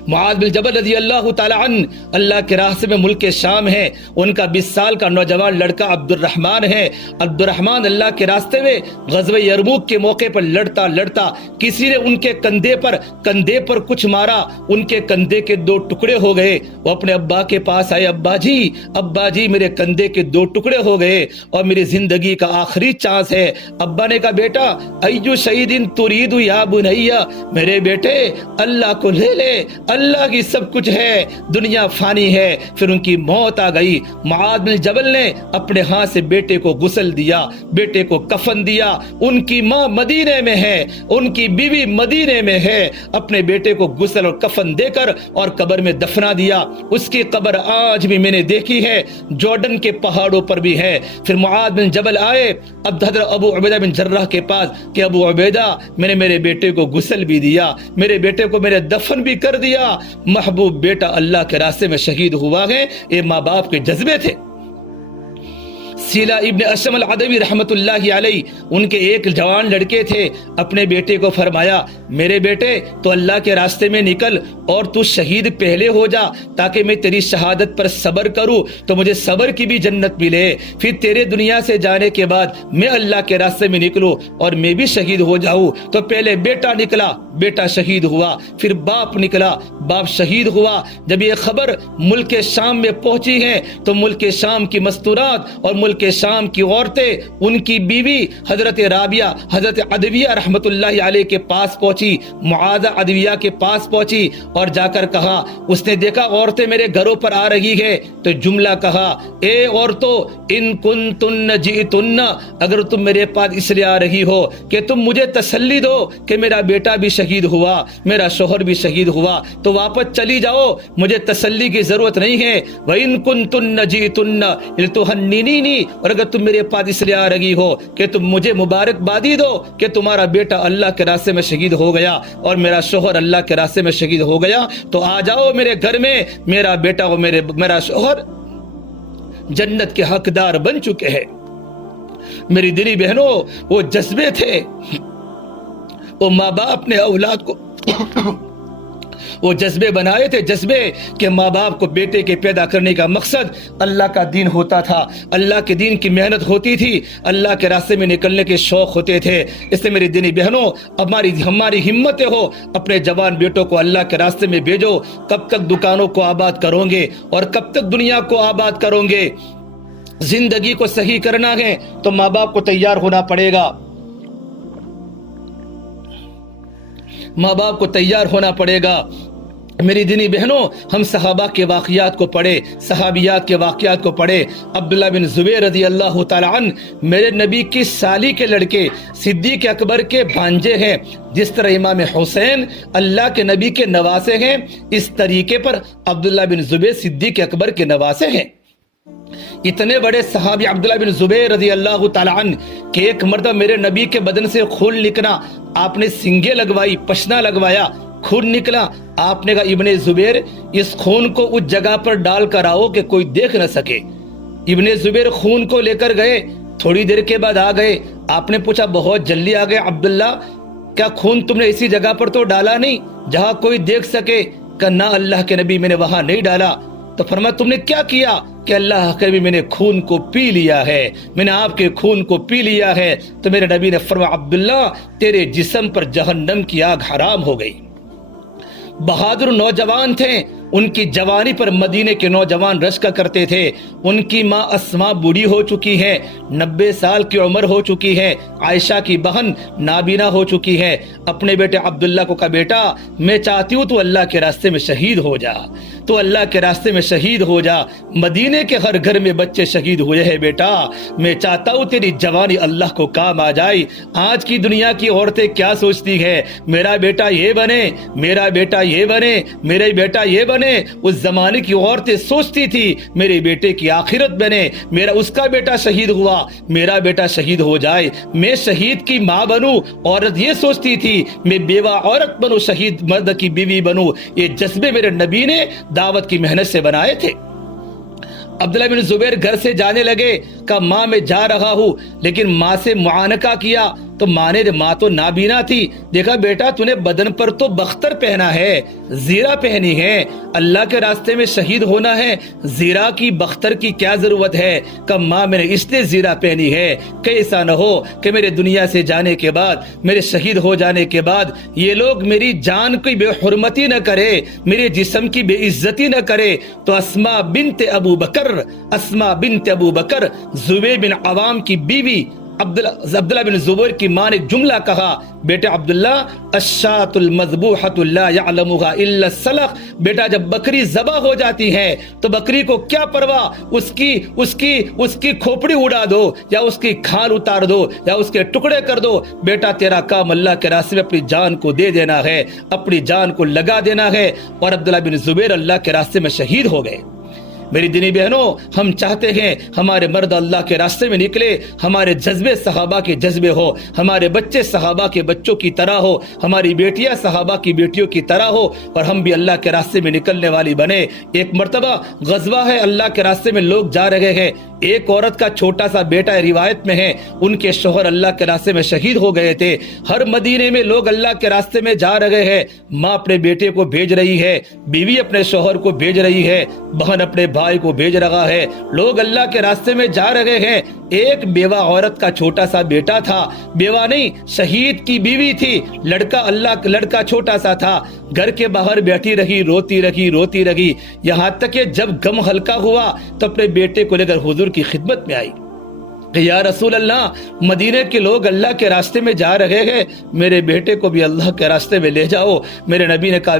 معاذ بن جبل رضی اللہ تعالی عنہ اللہ کے راستے میں ملک شام ہے، ان کا 20 سال کا نوجوان لڑکا عبد الرحمن ہے۔ عبد الرحمن اللہ کے راستے میں غزوہ یرموک کے موقع پر لڑتا کسی نے ان کے کندھے پر کچھ مارا، ان کے کندھے کے 2 ٹکڑے ہو گئے۔ وہ اپنے ابا کے پاس آئے، ابا جی میرے کندھے کے 2 ٹکڑے ہو گئے اور میری زندگی کا آخری چانس ہے۔ ابا نے کہا بیٹا ایو شہید ترید یا بنیا، میرے بیٹے اللہ کو لے لے، اللہ کی سب کچھ ہے، دنیا فانی ہے۔ پھر ان کی موت آ گئی۔ معاذ بن جبل نے اپنے ہاتھ سے بیٹے کو غسل دیا، بیٹے کو کفن دیا۔ ان کی ماں مدینے میں ہے، ان کی بیوی مدینے میں ہے، اپنے بیٹے کو غسل اور کفن دے کر اور قبر میں دفنا دیا۔ اس کی قبر آج بھی میں نے دیکھی ہے، جارڈن کے پہاڑوں پر بھی ہے۔ پھر معاذ بن جبل آئے اب حضرت ابو عبیدہ بن جراح کے پاس کہ ابو عبیدہ میں نے میرے بیٹے کو غسل بھی دیا، میرے بیٹے کو میں نے دفن بھی کر دیا، محبوب بیٹا اللہ کے راستے میں شہید ہوا ہے۔ یہ ماں باپ کے جذبے تھے۔ سیلا ابن اشم العدوی رحمت اللہ علیہ ان کے ایک جوان لڑکے تھے، اپنے بیٹے کو فرمایا میرے بیٹے تو اللہ کے راستے میں نکل اور تو شہید پہلے ہو جا تاکہ میں تیری شہادت پر صبر کروں تو مجھے صبر کی بھی جنت ملے، پھر تیرے دنیا سے جانے کے بعد میں اللہ کے راستے میں نکلوں اور میں بھی شہید ہو جاؤں۔ تو پہلے بیٹا نکلا، بیٹا شہید ہوا، پھر باپ نکلا، باپ شہید ہوا۔ جب یہ خبر ملک شام میں پہنچی ہے تو ملک شام کی مستورات اور ملک شام کی عورتیں ان کی بیوی حضرت رابعہ حضرت عدویہ رحمت اللہ علیہ کے پاس پہنچی، معاذہ عدویہ کے پاس پہنچی اور جا کر کہا، اس نے دیکھا عورتیں میرے گھروں پر آ رہی ہے تو جملہ کہا اے عورتوں ان کنتن جئتن، اگر تم میرے پاس اس لیے آ رہی ہو کہ تم مجھے تسلی دو کہ میرا بیٹا بھی شہید ہوا، میرا شوہر بھی شہید ہوا تو واپس چلی جاؤ، مجھے تسلی کی ضرورت نہیں ہے۔ وَإِن كُنتُنَّ جِئْتُنَّ لِتُهَنِّنِينِ، اور اگر تم میرے پاس اس لیے آ رہی ہو کہ تم مجھے مبارکبادی دو کہ تمہارا بیٹا اللہ کے راستے میں شہید ہو گیا اور میرا شوہر اللہ کے راستے میں شہید ہو گیا، تو آ جاؤ میرے گھر میں، میرا بیٹا اور میرا شوہر جنت کے حقدار بن چکے ہیں۔ میری دلی بہنوں، وہ جذبے تھے، وہ ماں باپ نے اولاد کو وہ جذبے بنائے تھے، جذبے کہ ماں باپ کو بیٹے کے پیدا کرنے کا مقصد اللہ کا دین ہوتا تھا، اللہ کے دین کی محنت ہوتی تھی، اللہ کے راستے میں نکلنے کے شوق ہوتے تھے۔ اس سے میری دینی بہنوں ہماری ہمتیں ہو، اپنے جوان بیٹوں کو اللہ کے راستے میں بھیجو۔ کب تک دکانوں کو آباد کرو گے اور کب تک دنیا کو آباد کرو گے؟ زندگی کو صحیح کرنا ہے تو ماں باپ کو تیار ہونا پڑے گا۔ ماں باپ کو تیار ہونا پڑے گا۔ میری دینی بہنوں، ہم صحابہ کے واقعات کو پڑھے، صحابیات کے واقعات کو پڑھے۔ عبداللہ بن زبیر رضی اللہ تعالیٰ عنہ میرے نبی کی سالی کے لڑکے صدیق اکبر کے بھانجے ہیں۔ جس طرح امام حسین اللہ کے نبی کے نواسے ہیں، اس طریقے پر عبداللہ بن زبیر صدیق اکبر کے نواسے ہیں۔ اتنے بڑے صحابی عبداللہ بن زبیر رضی اللہ تعالیٰ عنہ کہ ایک مرتبہ میرے نبی کے بدن سے خون نکلا، آپ نے سنگیں لگوائی، پشنا لگوایا، خون نکلا، آپ نے کہا ابن زبیر اس خون کو اس جگہ پر ڈال کر آؤ کہ کوئی دیکھ نہ سکے۔ ابن زبیر خون کو لے کر گئے، تھوڑی دیر کے بعد آ گئے۔ آپ نے پوچھا بہت جلدی آ گئے عبداللہ، کیا خون تم نے اسی جگہ پر تو ڈالا نہیں جہاں کوئی دیکھ سکے؟ کہ نہ اللہ کے نبی، میں نے وہاں نہیں ڈالا۔ تو فرمایا تم نے کیا کیا؟ کہ اللہ کے نبی میں نے خون کو پی لیا ہے، میں نے آپ کے خون کو پی لیا ہے۔ تو میرے نبی نے فرمایا عبداللہ تیرے جسم پر جہنم کی آگ حرام ہو گئی۔ بہادر نوجوان تھے، ان کی جوانی پر مدینے کے نوجوان رشک کرتے تھے۔ ان کی ماں اسماء بوڑھی ہو چکی ہے، 90 سال کی عمر ہو چکی ہے۔ عائشہ کی بہن نابینا ہو چکی ہے۔ اپنے بیٹے عبداللہ کو کہا بیٹا میں چاہتی ہوں تو اللہ کے راستے میں شہید ہو جا، تو اللہ کے راستے میں شہید ہو جا۔ مدینے کے ہر گھر میں بچے شہید ہوئے ہیں بیٹا، میں چاہتا ہوں تیری جوانی اللہ کو کام آ جائے۔ آج کی دنیا کی عورتیں کیا سوچتی ہے؟ میرا بیٹا یہ بنے، میرا بیٹا یہ بنے، میرا بیٹا یہ بنے۔ اس زمانے کی عورتیں سوچتی تھی میرے بیٹے کی آخرت بنے، میرا اس کا بیٹا شہید ہوا، میرا بیٹا شہید ہو جائے، میں شہید کی ماں بنوں۔ عورت یہ سوچتی تھی میں بیوہ عورت بنوں، شہید مرد کی بیوی بنوں۔ یہ جذبے میرے نبی نے دعوت کی محنت سے بنائے تھے۔ عبداللہ بن زبیر گھر سے جانے لگے، کہا ماں میں جا رہا ہوں، لیکن ماں سے معانقہ کیا تو ماں تو نابینا تھی۔ دیکھا بیٹا تو نے بدن پر تو بختر پہنا ہے، زیرہ پہنی ہے، اللہ کے راستے میں شہید ہونا ہے، زیرہ کی بختر کی کیا ضرورت ہے؟ کہ ماں میں نے اس لیے زیرہ پہنی ہے کہ ایسا نہ ہو کہ میرے دنیا سے جانے کے بعد، میرے شہید ہو جانے کے بعد یہ لوگ میری جان کی بے حرمتی نہ کرے، میرے جسم کی بے عزتی نہ کرے۔ تو اسماء بنت ابو بکر زبیر بن عوام کی بیوی عبداللہ بن زبیر کی ماں نے جملہ کہا بیٹے عبداللہ الشاۃ المذبوحۃ لا یعلمها الا السلخ، بیٹا جب بکری ذبح ہو جاتی ہے تو بکری کو کیا پرواہ، اس کی کھوپڑی اڑا دو یا اس کی کھال اتار دو یا اس کے ٹکڑے کر دو۔ بیٹا تیرا کام اللہ کے راستے میں اپنی جان کو دے دینا ہے، اپنی جان کو لگا دینا ہے۔ اور عبداللہ بن زبیر اللہ کے راستے میں شہید ہو گئے۔ میری دینی بہنوں، ہم چاہتے ہیں ہمارے مرد اللہ کے راستے میں نکلے، ہمارے جذبے صحابہ کے جذبے ہو، ہمارے بچے صحابہ کے بچوں کی طرح ہو، ہماری بیٹیاں صحابہ کی بیٹیوں کی طرح ہو، اور ہم بھی اللہ کے راستے میں نکلنے والی بنے۔ ایک مرتبہ غزوہ ہے، اللہ کے راستے میں لوگ جا رہے ہیں، ایک عورت کا چھوٹا سا بیٹا روایت میں ہے ان کے شوہر اللہ کے راستے میں شہید ہو گئے تھے۔ ہر مدینے میں لوگ اللہ کے راستے میں جا رہے ہیں، ماں اپنے بیٹے کو بھیج رہی ہے، بیوی اپنے شوہر کو بھیج رہی ہے، بہن اپنے بھائی کو بھیج رہا ہے، لوگ اللہ کے راستے میں جا رہے ہیں۔ ایک بیوہ عورت کا چھوٹا سا بیٹا تھا، بیوہ نہیں شہید کی بیوی تھی، لڑکا چھوٹا سا تھا، گھر کے باہر بیٹھی رہی، روتی رہی، یہاں تک کہ جب غم ہلکا ہوا تو اپنے بیٹے کو لے کر حضور کی خدمت میں آئی کہ یا رسول اللہ مدینے کے لوگ اللہ کے راستے میں جا رہے ہیں، میرے بیٹے کو بھی اللہ کے راستے میں لے جاؤ۔ میرے نبی نے کہا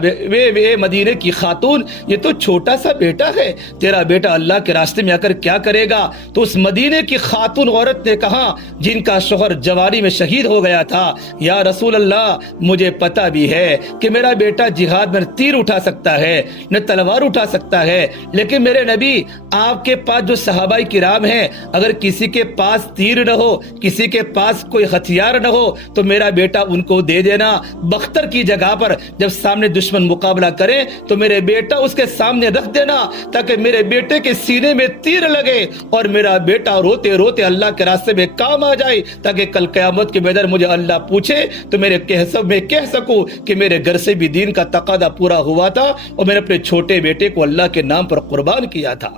وے مدینے کی خاتون، یہ تو چھوٹا سا بیٹا ہے، تیرا بیٹا اللہ کے راستے میں آ کر کیا کرے گا؟ تو اس مدینے کی خاتون عورت نے کہا جن کا شوہر جوانی میں شہید ہو گیا تھا، یا رسول اللہ مجھے پتا بھی ہے کہ میرا بیٹا جہاد میں تیر اٹھا سکتا ہے نہ تلوار اٹھا سکتا ہے، لیکن میرے نبی آپ کے پاس جو صحابہ کرام ہیں، اگر کسی کے پاس تیر نہ ہو، کسی کے پاس کوئی ہتھیار نہ ہو تو میرا بیٹا ان کو دے دینا، بختر کی جگہ پر جب سامنے دشمن مقابلہ کرے تو میرے بیٹا اس کے سامنے رکھ دینا تاکہ میرے بیٹے کے سینے میں تیر لگے اور میرا بیٹا روتے روتے اللہ کے راستے میں کام آ جائے، تاکہ کل قیامت کے میدان مجھے اللہ پوچھے تو میں کہہ سکوں کہ میرے گھر سے بھی دین کا تقاضا پورا ہوا تھا اور میں نے اپنے چھوٹے بیٹے کو اللہ کے نام پر قربان کیا تھا۔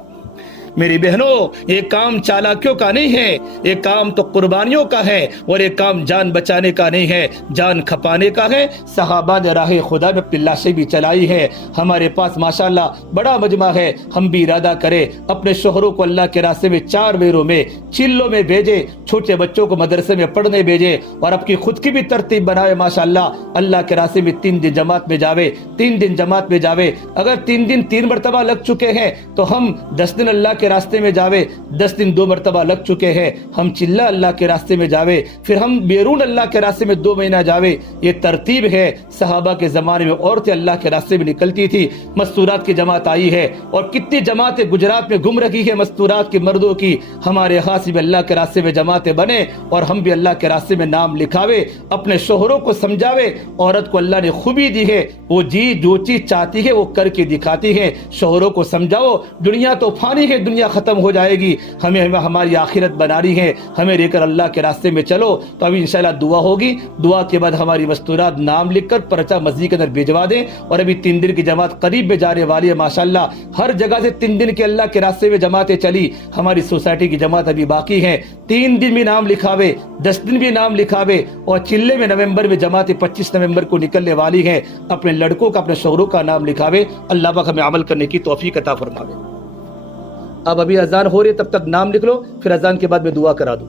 میری بہنوں، یہ کام چالاکیوں کا نہیں ہے، یہ کام تو قربانیوں کا ہے، اور یہ کام جان بچانے کا نہیں ہے، جان کھپانے کا ہے۔ صحابہ نے راہ خدا میں اپنی لاشیں بھی چلائی ہے۔ ہمارے پاس ماشاءاللہ بڑا مجمع ہے، ہم بھی ارادہ کریں اپنے شوہروں کو اللہ کے راستے میں 4 مہینوں میں چلوں میں بھیجے، چھوٹے بچوں کو مدرسے میں پڑھنے بھیجے، اور اپنی خود کی بھی ترتیب بنائے ماشاءاللہ، اللہ کے راستے میں 3 دن جماعت میں جاوے، 3 دن جماعت میں جاوے۔ اگر 3 دن 3 مرتبہ لگ چکے ہیں تو ہم 10 دن اللہ کے راستے میں جاوے، 10 دن 2 مرتبہ لگ چکے ہیں، ہم چلہ اللہ کے راستے میں جاوے، پھر ہم بیرون اللہ کے راستے میں 2 مہینہ جاوے۔ یہ ترتیب ہے۔ صحابہ کے زمانے میں عورتیں اللہ کے راستے میں نکلتی تھی، مستورات کی جماعت آئی ہے، اور کتنی جماعتیں گجرات میں گم رکھی ہے مستورات کے مردوں کی۔ ہمارے خاص بھی اللہ کے راستے میں جماعتیں بنے، اور ہم بھی اللہ کے راستے میں نام لکھاوے، اپنے شوہروں کو سمجھاوے۔ عورت کو اللہ نے خوبی دی ہے، وہ جو چیز چاہتی ہے وہ کر کے دکھاتی ہے۔ شوہروں کو سمجھاؤ، دنیا تو فانی ہے، دنیا ختم ہو جائے گی، ہمیں ہماری آخرت بنانی ہے، ہمیں لے کر اللہ کے راستے میں چلو۔ تو ابھی انشاءاللہ دعا ہوگی، دعا کے بعد ہماری مستورات نام لکھ کر پرچہ مسجد کے اندر بھجوا دیں۔ اور ابھی 3 دن کی جماعت قریب میں جانے والی ہے ماشاءاللہ، ہر جگہ سے 3 دن کے اللہ کے راستے میں جماعتیں چلی۔ ہماری سوسائٹی کی جماعت ابھی باقی ہے، 3 دن بھی نام لکھاوے، 10 دن بھی نام لکھاوے، اور چلے میں نومبر میں جماعت 25 نومبر کو نکلنے والی ہے۔ اپنے لڑکوں کا، اپنے شوہروں کا نام لکھاوے، اللہ پاک ہمیں عمل کرنے کی توفیق عطا فرماوے۔ اب ابھی اذان ہو رہی ہے، تب تک نام لکھ لو، پھر اذان کے بعد میں دعا کرا دوں۔